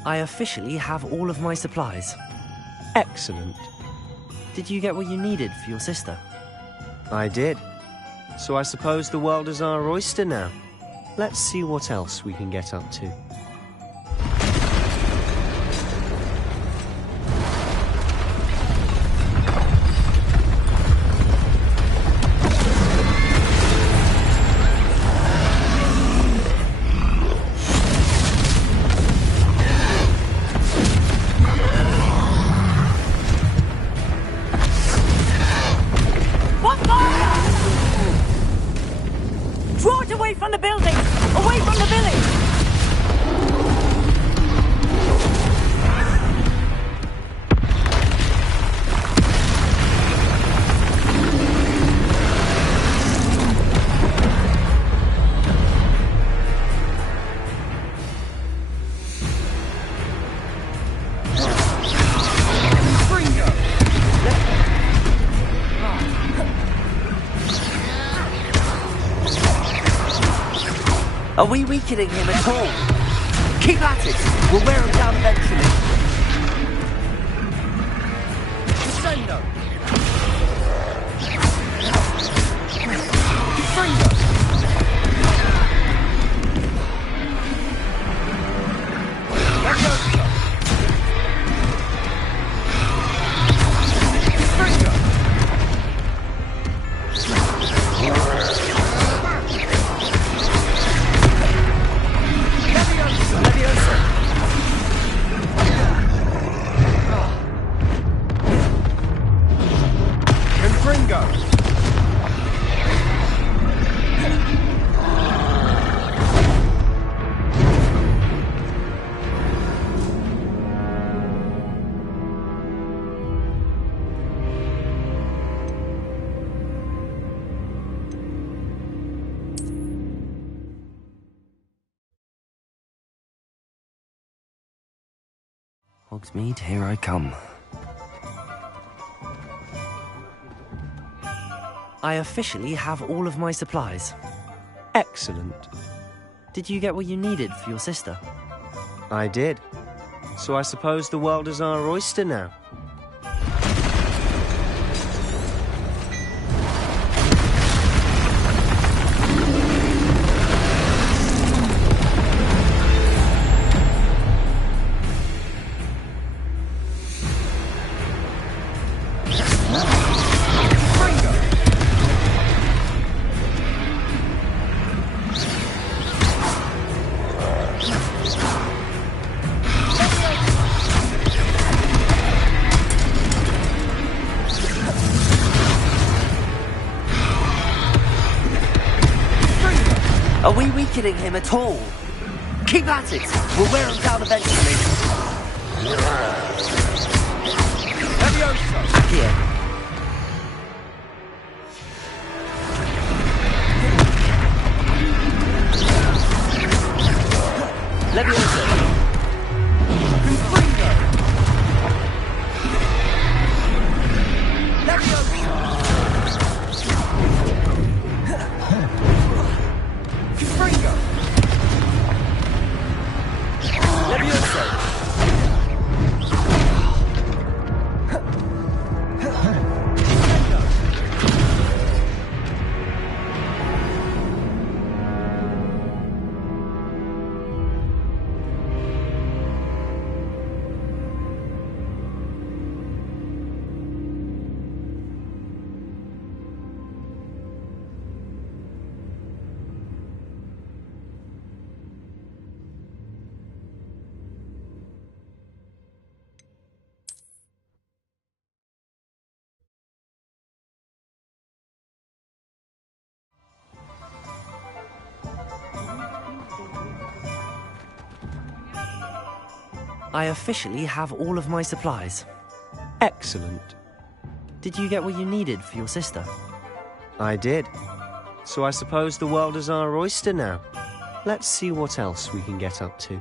I officially have all of my supplies. Excellent. Did you get what you needed for your sister? I did. So I suppose the world is our oyster now. Let's see what else we can get up to. Draw it away from the building! Away from the village! Are we weakening him at all? Keep at it! We'll wear him down eventually. Descendo! Descendo! Hogsmeade, here I come. I officially have all of my supplies. Excellent. Did you get what you needed for your sister? I did. So I suppose the world is our oyster now. Are we weakening him at all? Keep at it! We'll wear him down eventually. Here. Leviosa! I officially have all of my supplies. Excellent. Did you get what you needed for your sister? I did. So I suppose the world is our oyster now. Let's see what else we can get up to.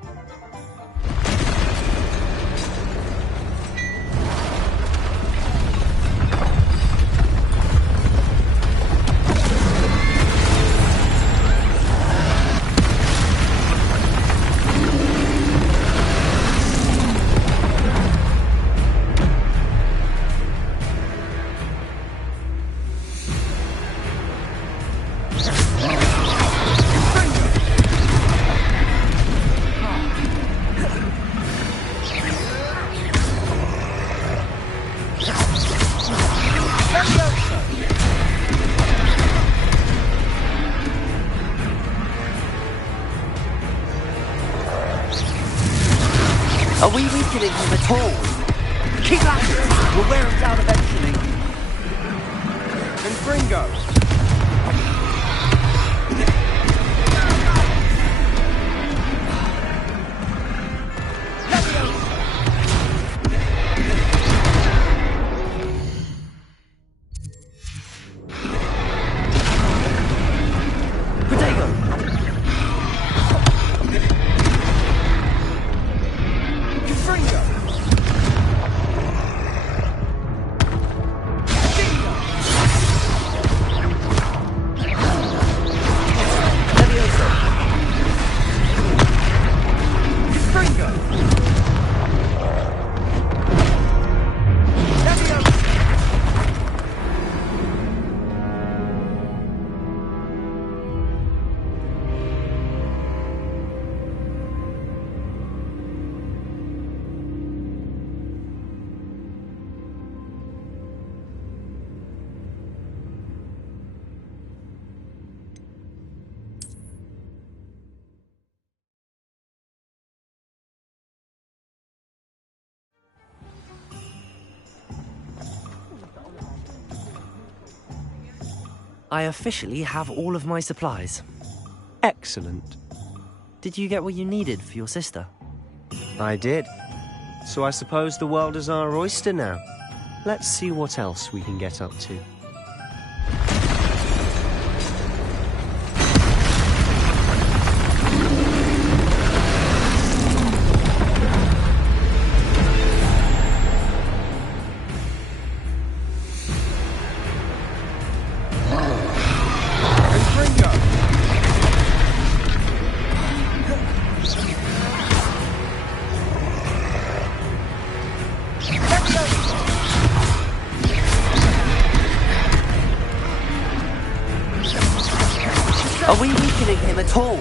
Are we weakening him at all? Keep at it! We'll wear him down eventually. And Fringo! I officially have all of my supplies. Excellent. Did you get what you needed for your sister? I did. So I suppose the world is our oyster now. Let's see what else we can get up to. Are we weakening him at all?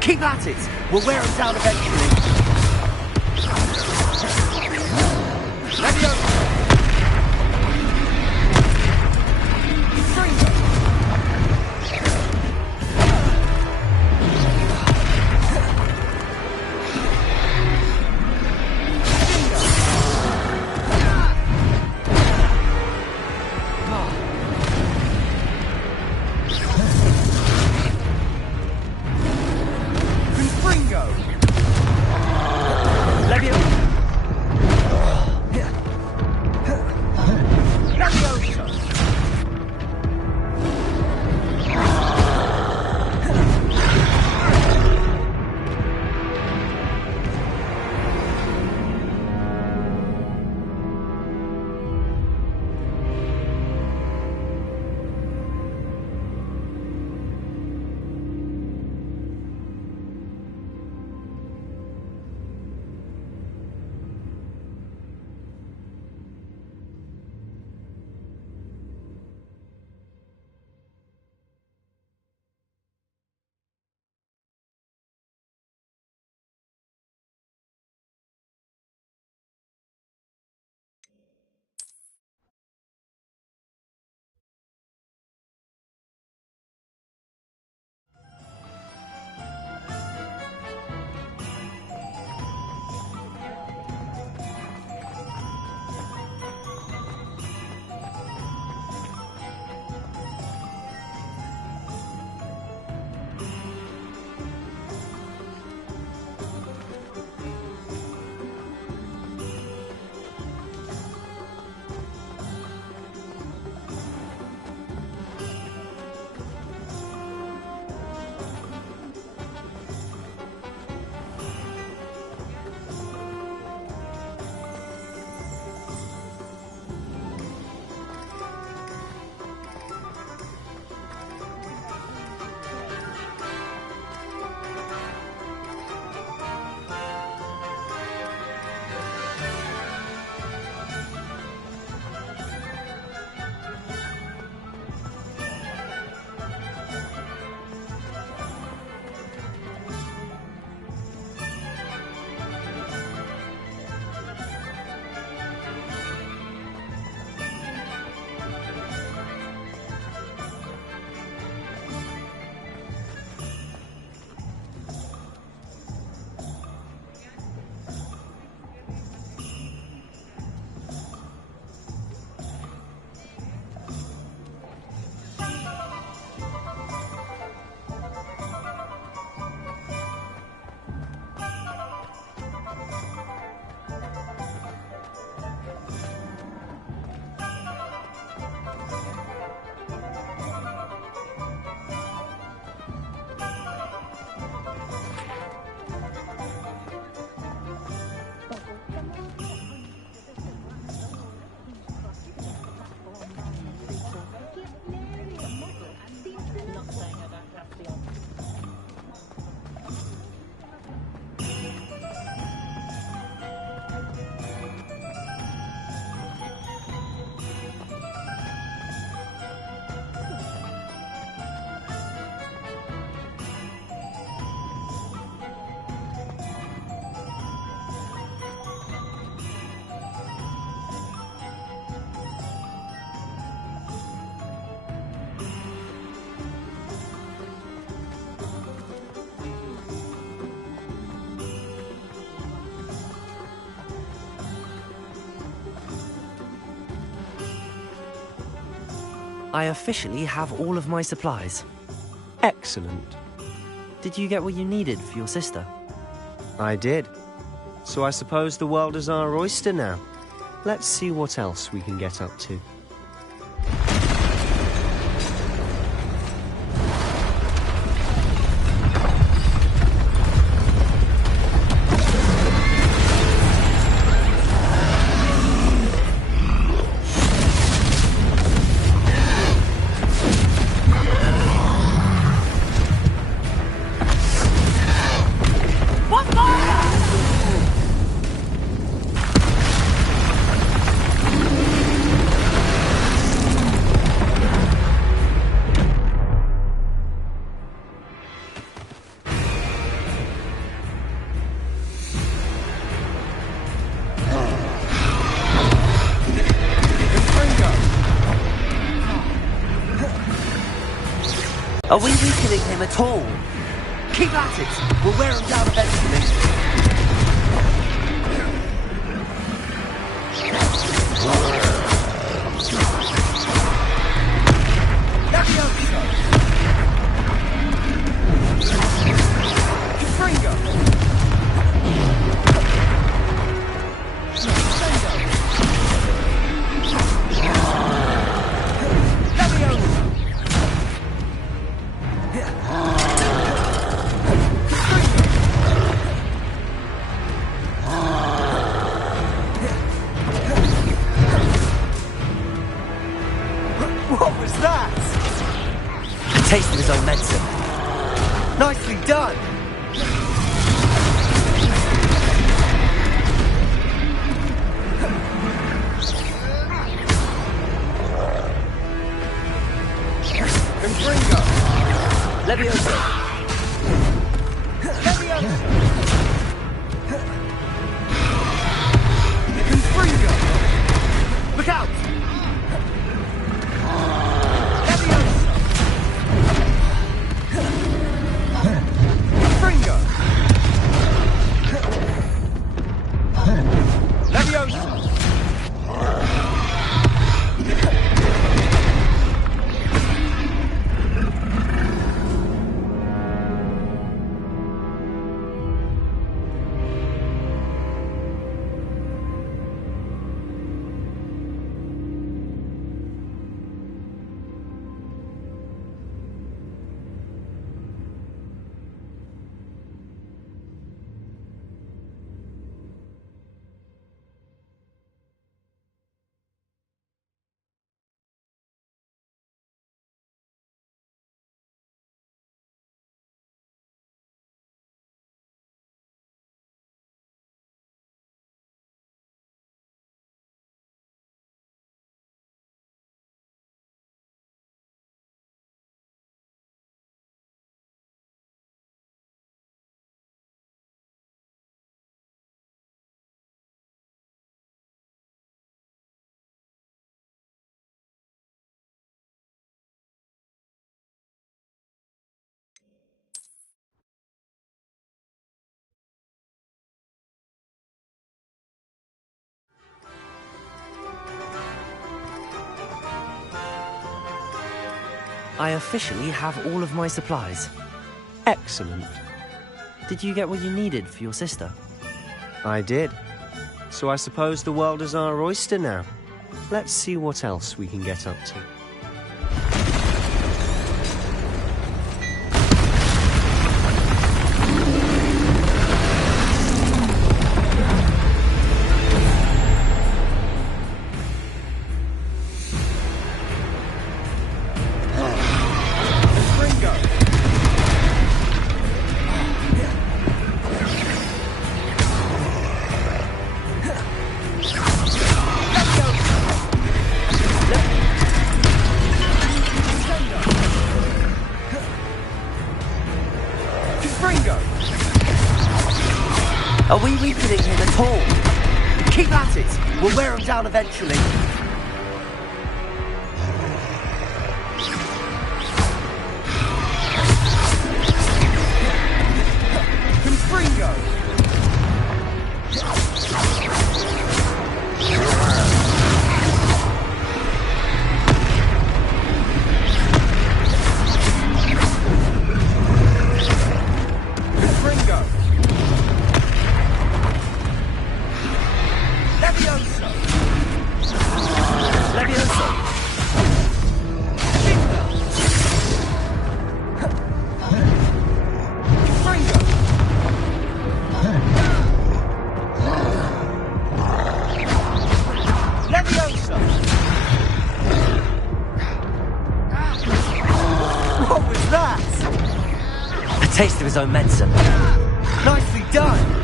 Keep at it! We'll wear him down eventually. Leviosa! I officially have all of my supplies. Excellent. Did you get what you needed for your sister? I did. So I suppose the world is our oyster now. Let's see what else we can get up to. Are we weakening him at all? Keep at it! We'll wear him down eventually. What was that? A taste of his own medicine. Nicely done! Confringo! Levioso! Levioso! Confringo! Look out! I officially have all of my supplies. Excellent. Did you get what you needed for your sister? I did. So I suppose the world is our oyster now. Let's see what else we can get up to. Are we weakening him at all? Keep at it! We'll wear him down eventually. Confringo! Levioso! Levioso! Levioso! What was that? A taste of his own medicine. Nicely done!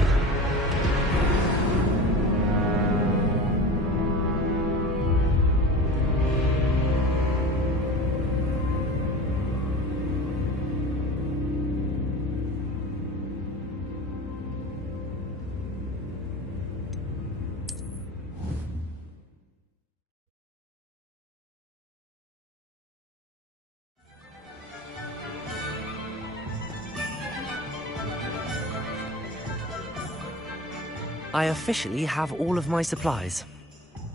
I officially have all of my supplies.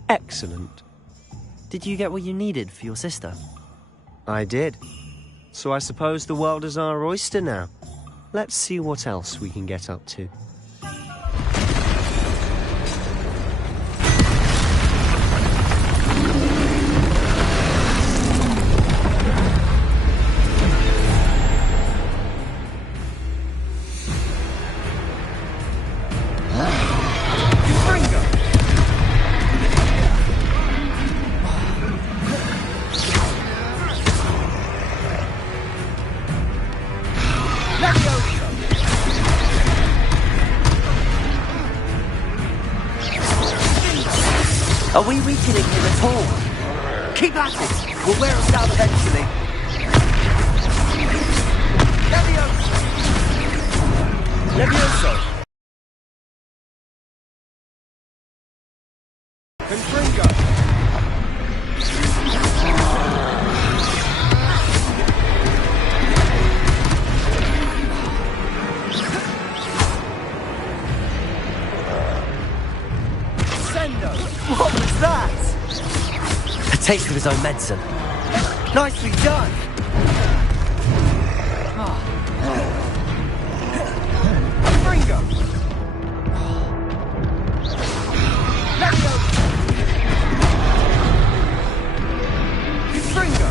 Excellent. Did you get what you needed for your sister? I did. So I suppose the world is our oyster now. Let's see what else we can get up to. Are we weakening him at all? Keep at it! We'll wear him down eventually. Levioso! Levioso! Confringo! What was that? A taste of his own medicine. Nicely done! Confringo! Levioso! Confringo!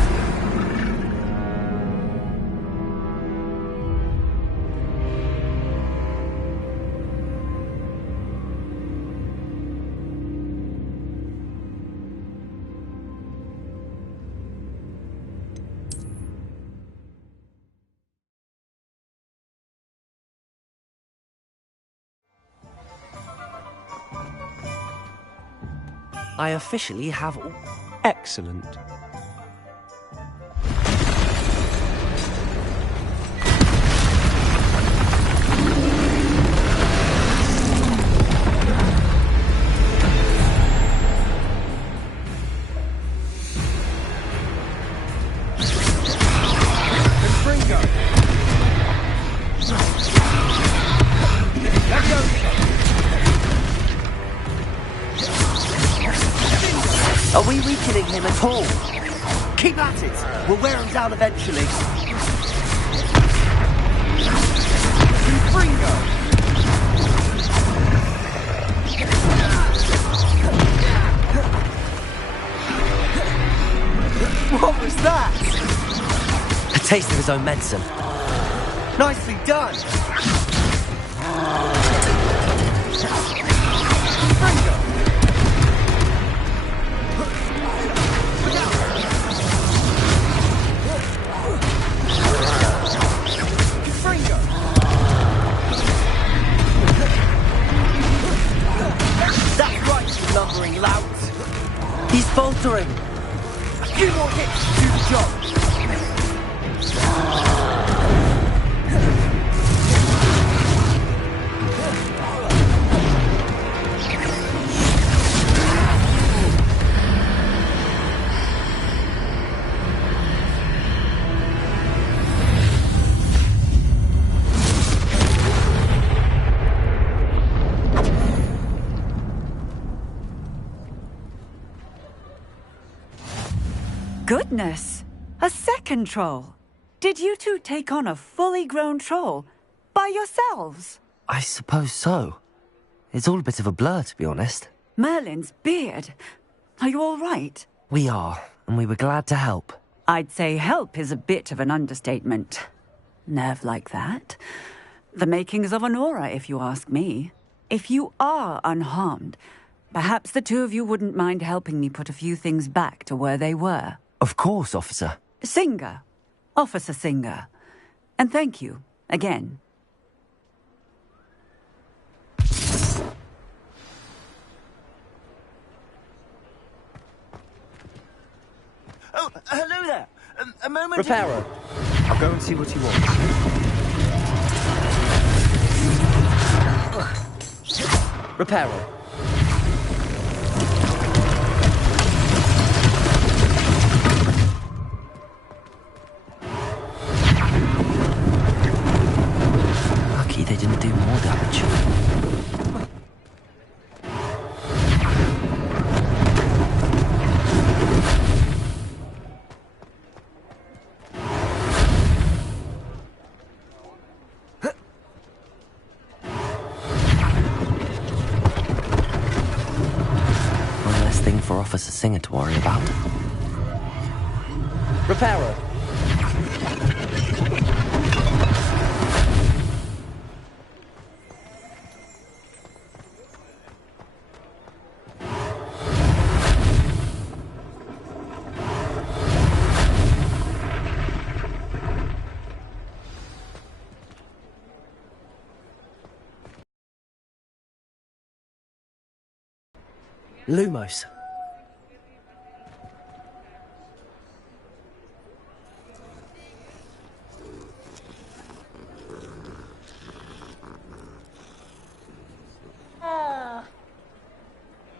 I officially have all... Excellent. Confringo! Are we weakening him at all? Keep at it! We'll wear him down eventually. Confringo! What was that? A taste of his own medicine. Nicely done! Confringo! That's right, you lumbering lout! He's faltering! A few more hits to do the job! Goodness! A second troll! Did you two take on a fully grown troll by yourselves? I suppose so. It's all a bit of a blur, to be honest. Merlin's beard. Are you all right? We are, and we were glad to help. I'd say help is a bit of an understatement. Nerve like that. The makings of an aura, if you ask me. If you are unharmed, perhaps the two of you wouldn't mind helping me put a few things back to where they were. Of course, officer. Singer. Officer Singer. And thank you, again. Oh, hello there. A moment. Reparo. I'll go and see what you want. Reparo. Lucky they didn't do more damage. For Officer Singer to worry about. Reparo. Lumos.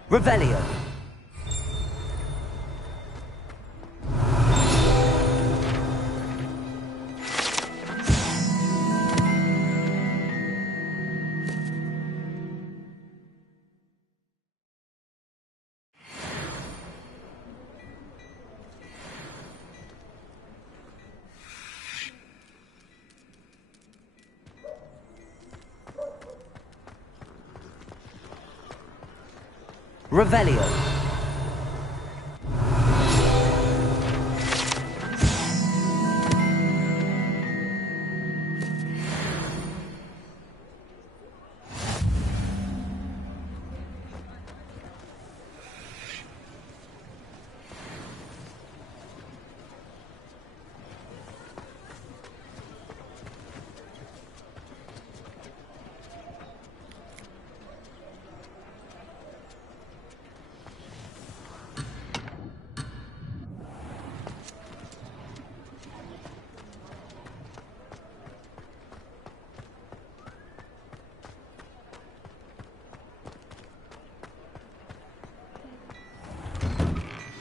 Revelio. Revelio.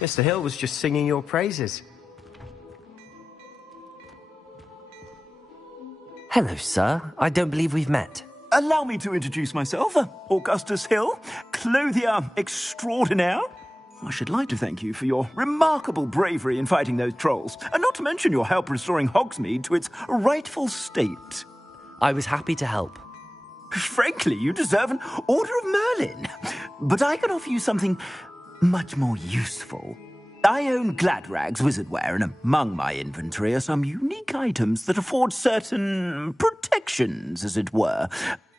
Mr. Hill was just singing your praises. Hello, sir. I don't believe we've met. Allow me to introduce myself, Augustus Hill, clothier extraordinaire. I should like to thank you for your remarkable bravery in fighting those trolls, and not to mention your help restoring Hogsmeade to its rightful state. I was happy to help. Frankly, you deserve an Order of Merlin. But I can offer you something much more useful. I own Gladrag's wizardware, and among my inventory are some unique items that afford certain protections, as it were.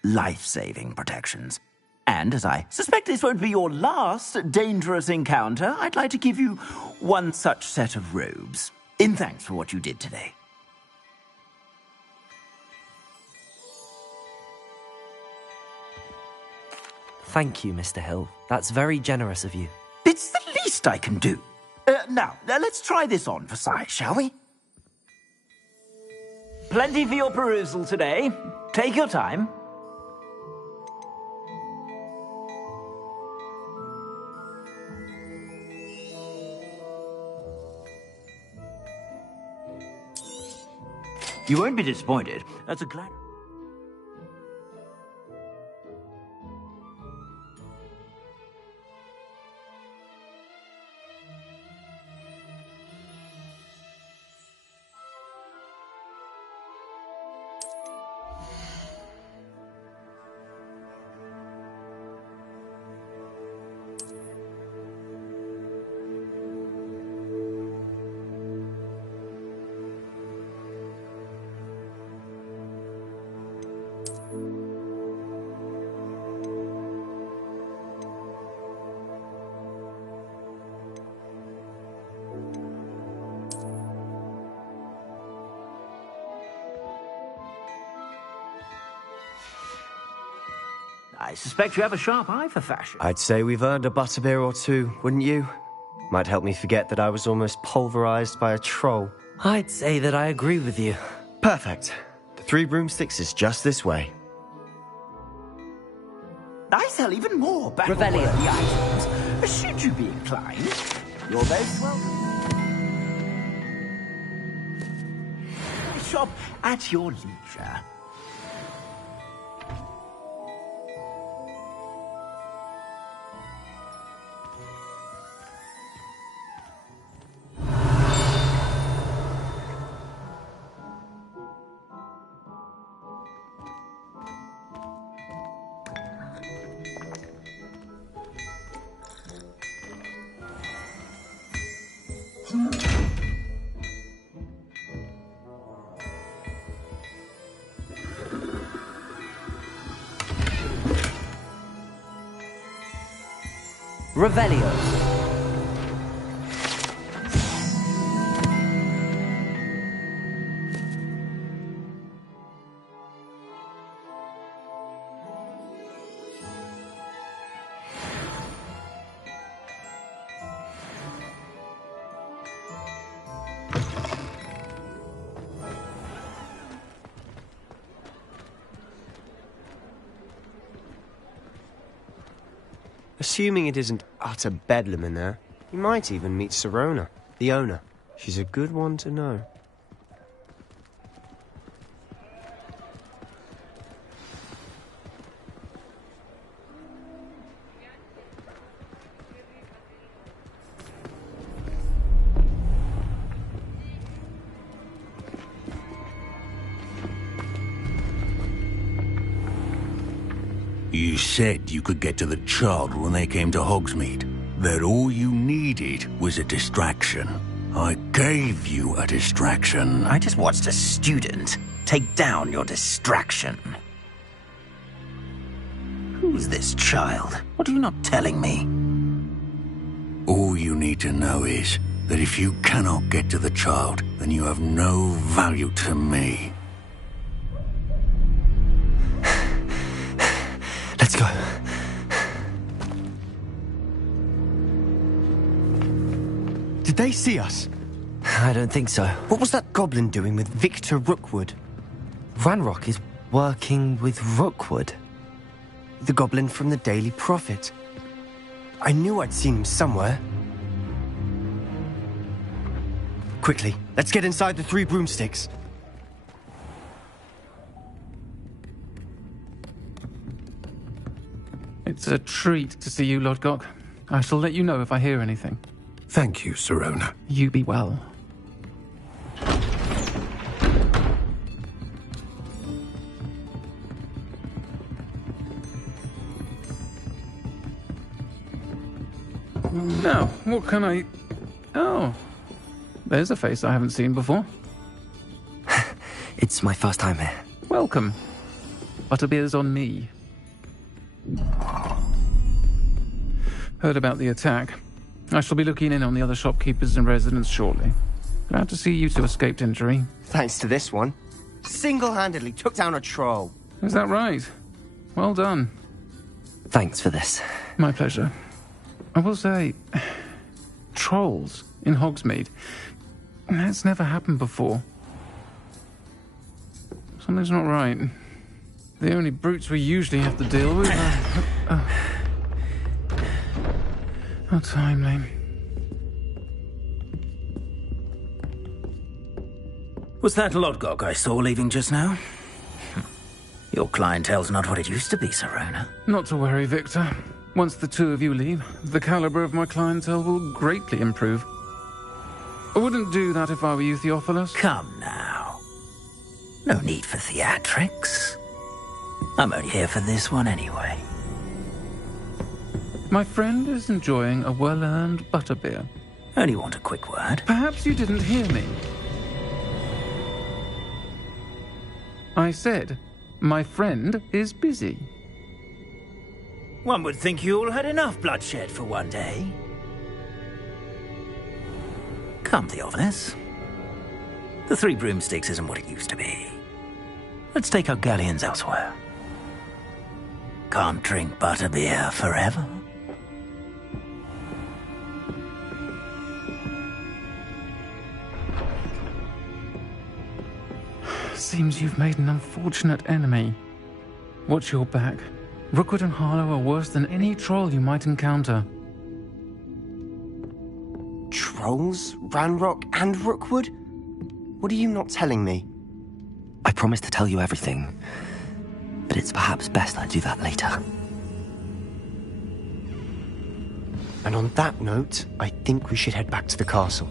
Life-saving protections. And as I suspect this won't be your last dangerous encounter, I'd like to give you one such set of robes, in thanks for what you did today. Thank you, Mr. Hill. That's very generous of you. It's the least I can do. Now, let's try this on for size, shall we? Plenty for your perusal today. Take your time. You won't be disappointed. That's a glad... I suspect you have a sharp eye for fashion. I'd say we've earned a butterbeer or two, wouldn't you? Might help me forget that I was almost pulverized by a troll. I'd say that I agree with you. Perfect. The Three Broomsticks is just this way. I sell even more battle-worthy items, should you be inclined. You're most welcome. Shop at your leisure. Revelio. Assuming it isn't utter bedlam in there, you might even meet Sirona, the owner. She's a good one to know. You said you could get to the child when they came to Hogsmeade. That all you needed was a distraction. I gave you a distraction. I just watched a student take down your distraction. Who's this child? What are you not telling me? All you need to know is that if you cannot get to the child, then you have no value to me. Let's go. Did they see us? I don't think so. What was that goblin doing with Victor Rookwood? Ranrock is working with Rookwood. The goblin from the Daily Prophet. I knew I'd seen him somewhere. Quickly, let's get inside the Three Broomsticks. It's a treat to see you, Lodgok. I shall let you know if I hear anything. Thank you, Sirona. You be well. Now, what can I... Oh, there's a face I haven't seen before. It's my first time here. Welcome. Butterbeer's on me. Heard about the attack. I shall be looking in on the other shopkeepers and residents shortly. Glad to see you two escaped injury. Thanks to this one. Single-handedly took down a troll. Is that right? Well done. Thanks for this. My pleasure. I will say, trolls in Hogsmeade. That's never happened before. Something's not right. The only brutes we usually have to deal with are... How timely. Was that Lodgok I saw leaving just now? Your clientele's not what it used to be, Sirona. Not to worry, Victor. Once the two of you leave, the caliber of my clientele will greatly improve. I wouldn't do that if I were you, Theophilus. Come now. No need for theatrics. I'm only here for this one anyway. My friend is enjoying a well-earned butterbeer. Only want a quick word. Perhaps you didn't hear me. I said, my friend is busy. One would think you all had enough bloodshed for one day. Come, Theophilus. The Three Broomsticks isn't what it used to be. Let's take our galleons elsewhere. Can't drink butterbeer forever. Seems you've made an unfortunate enemy. Watch your back. Rookwood and Harlow are worse than any troll you might encounter. Trolls? Ranrock and Rookwood? What are you not telling me? I promised to tell you everything, but it's perhaps best I do that later. And on that note, I think we should head back to the castle.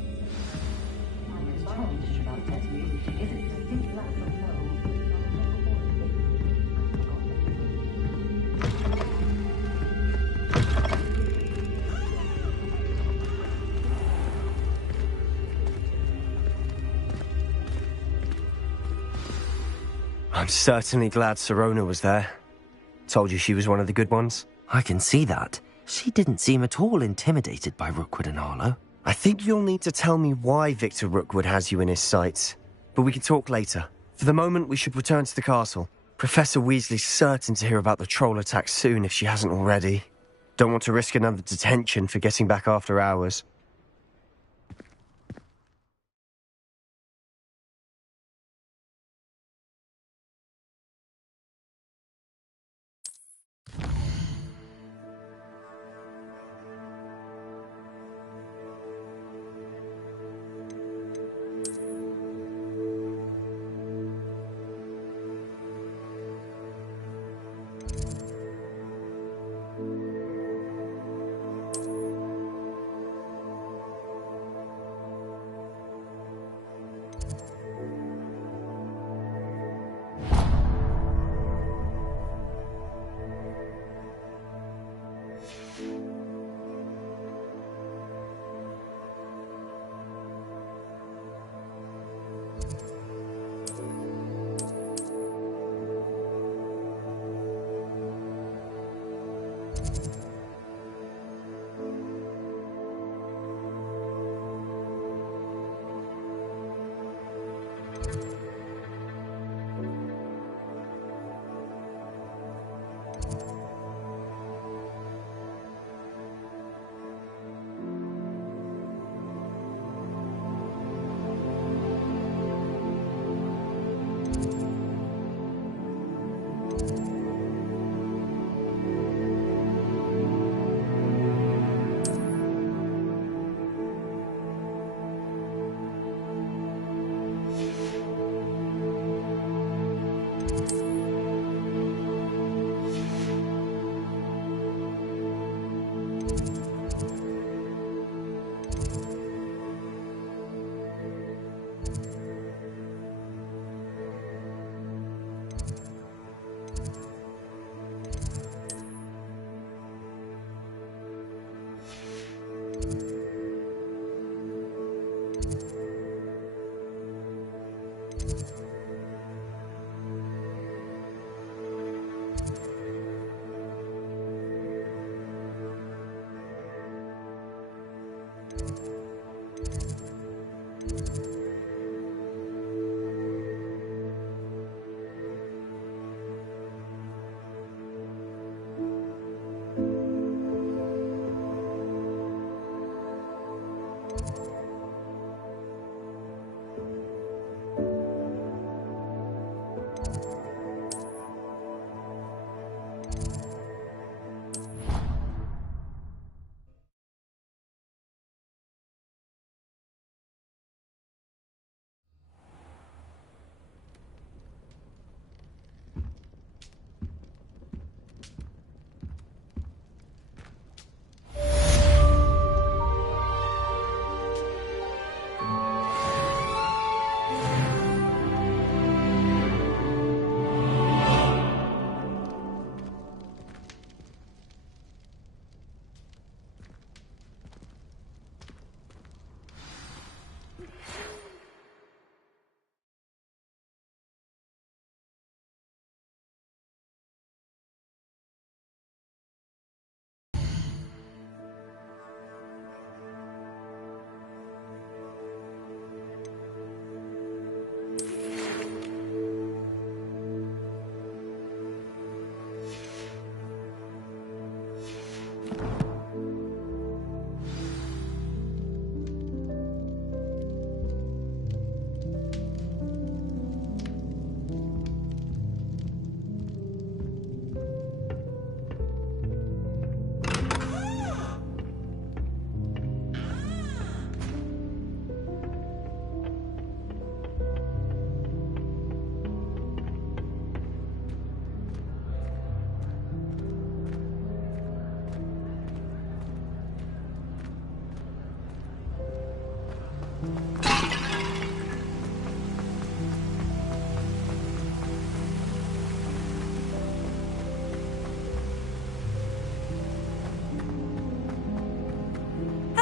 I'm certainly glad Sirona was there. Told you she was one of the good ones. I can see that. She didn't seem at all intimidated by Rookwood and Harlow. I think you'll need to tell me why Victor Rookwood has you in his sights. But we can talk later. For the moment, we should return to the castle. Professor Weasley's certain to hear about the troll attack soon if she hasn't already. Don't want to risk another detention for getting back after hours.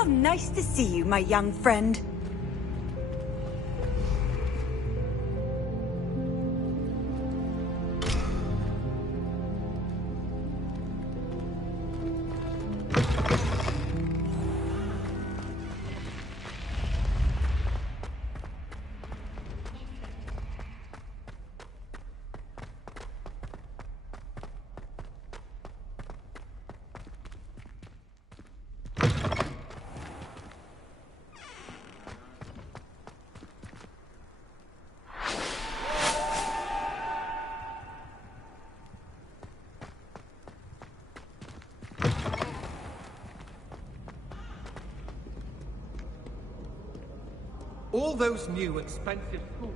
How nice to see you, my young friend. All those new expensive tools.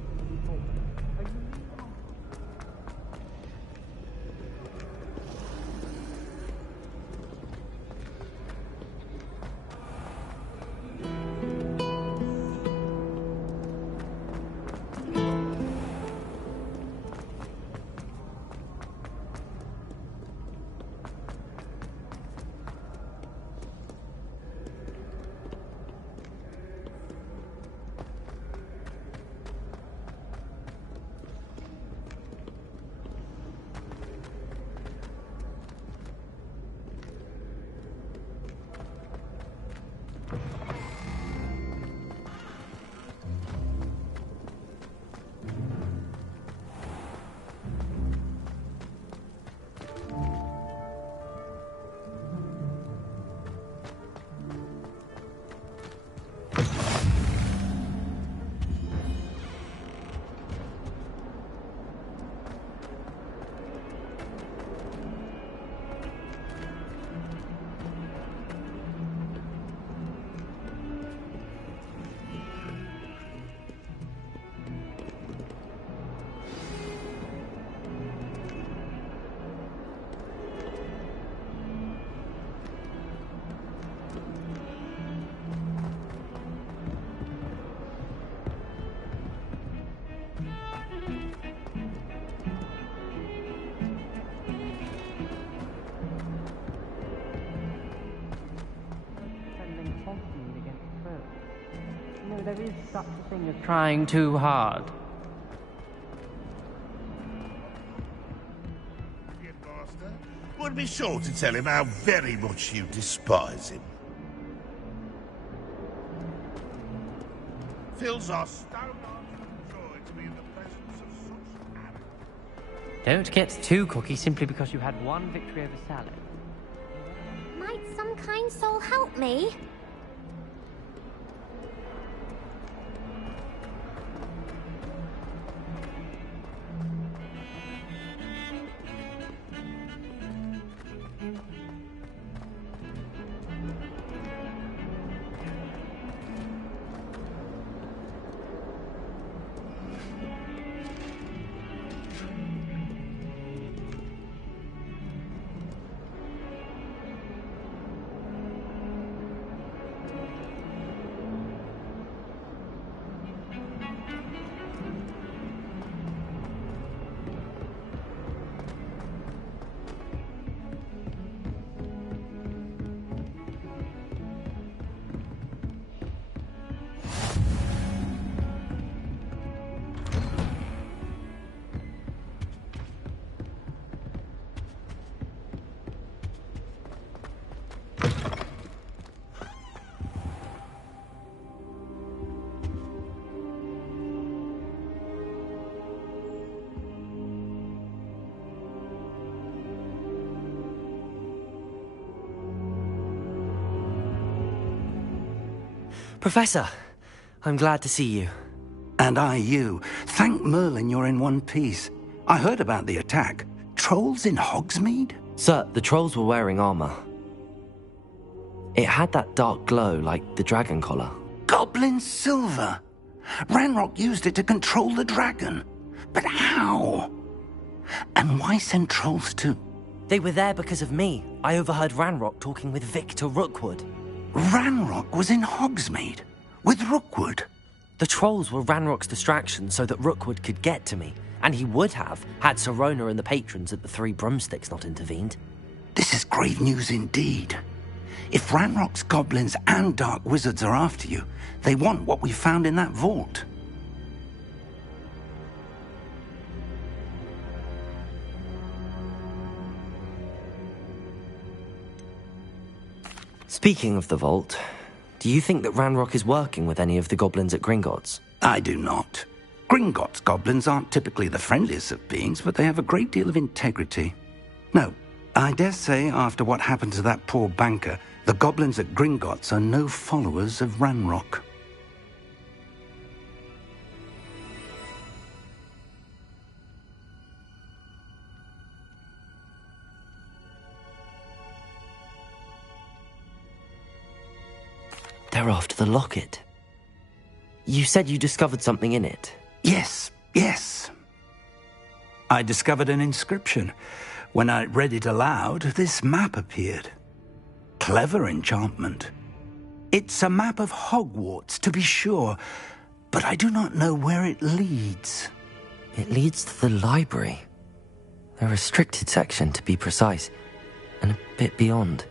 There is such a thing as trying too hard. Would be sure to tell him how very much you despise him. Fills our stone-hearted joy to be in the presence of such arrogance. Don't get too cocky simply because you had one victory over Salad. Might some kind soul help me? Professor, I'm glad to see you. And I you. Thank Merlin you're in one piece. I heard about the attack. Trolls in Hogsmeade? Sir, the trolls were wearing armor. It had that dark glow like the dragon collar. Goblin silver! Ranrock used it to control the dragon. But how? And why send trolls to... They were there because of me. I overheard Ranrock talking with Victor Rookwood. Ranrock was in Hogsmeade? With Rookwood? The trolls were Ranrock's distraction so that Rookwood could get to me. And he would have, had Sirona and the patrons at the Three Broomsticks not intervened. This is grave news indeed. If Ranrock's goblins and dark wizards are after you, they want what we found in that vault. Speaking of the vault, do you think that Ranrock is working with any of the goblins at Gringotts? I do not. Gringotts goblins aren't typically the friendliest of beings, but they have a great deal of integrity. No, I dare say after what happened to that poor banker, the goblins at Gringotts are no followers of Ranrock. They're after the locket. You said you discovered something in it. Yes. I discovered an inscription. When I read it aloud, this map appeared. Clever enchantment. It's a map of Hogwarts, to be sure, but I do not know where it leads. It leads to the library. The restricted section, to be precise, and a bit beyond.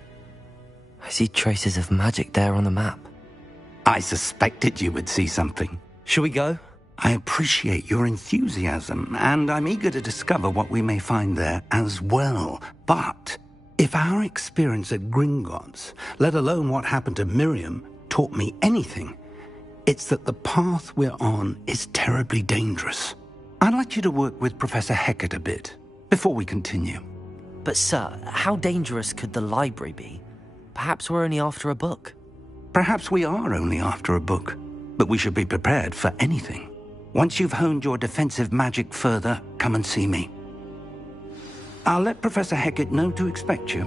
I see traces of magic there on the map. I suspected you would see something. Shall we go? I appreciate your enthusiasm, and I'm eager to discover what we may find there as well. But if our experience at Gringotts, let alone what happened to Miriam, taught me anything, it's that the path we're on is terribly dangerous. I'd like you to work with Professor Hecat a bit before we continue. But sir, how dangerous could the library be? Perhaps we're only after a book. Perhaps we are only after a book, but we should be prepared for anything. Once you've honed your defensive magic further, come and see me. I'll let Professor Hecat know to expect you.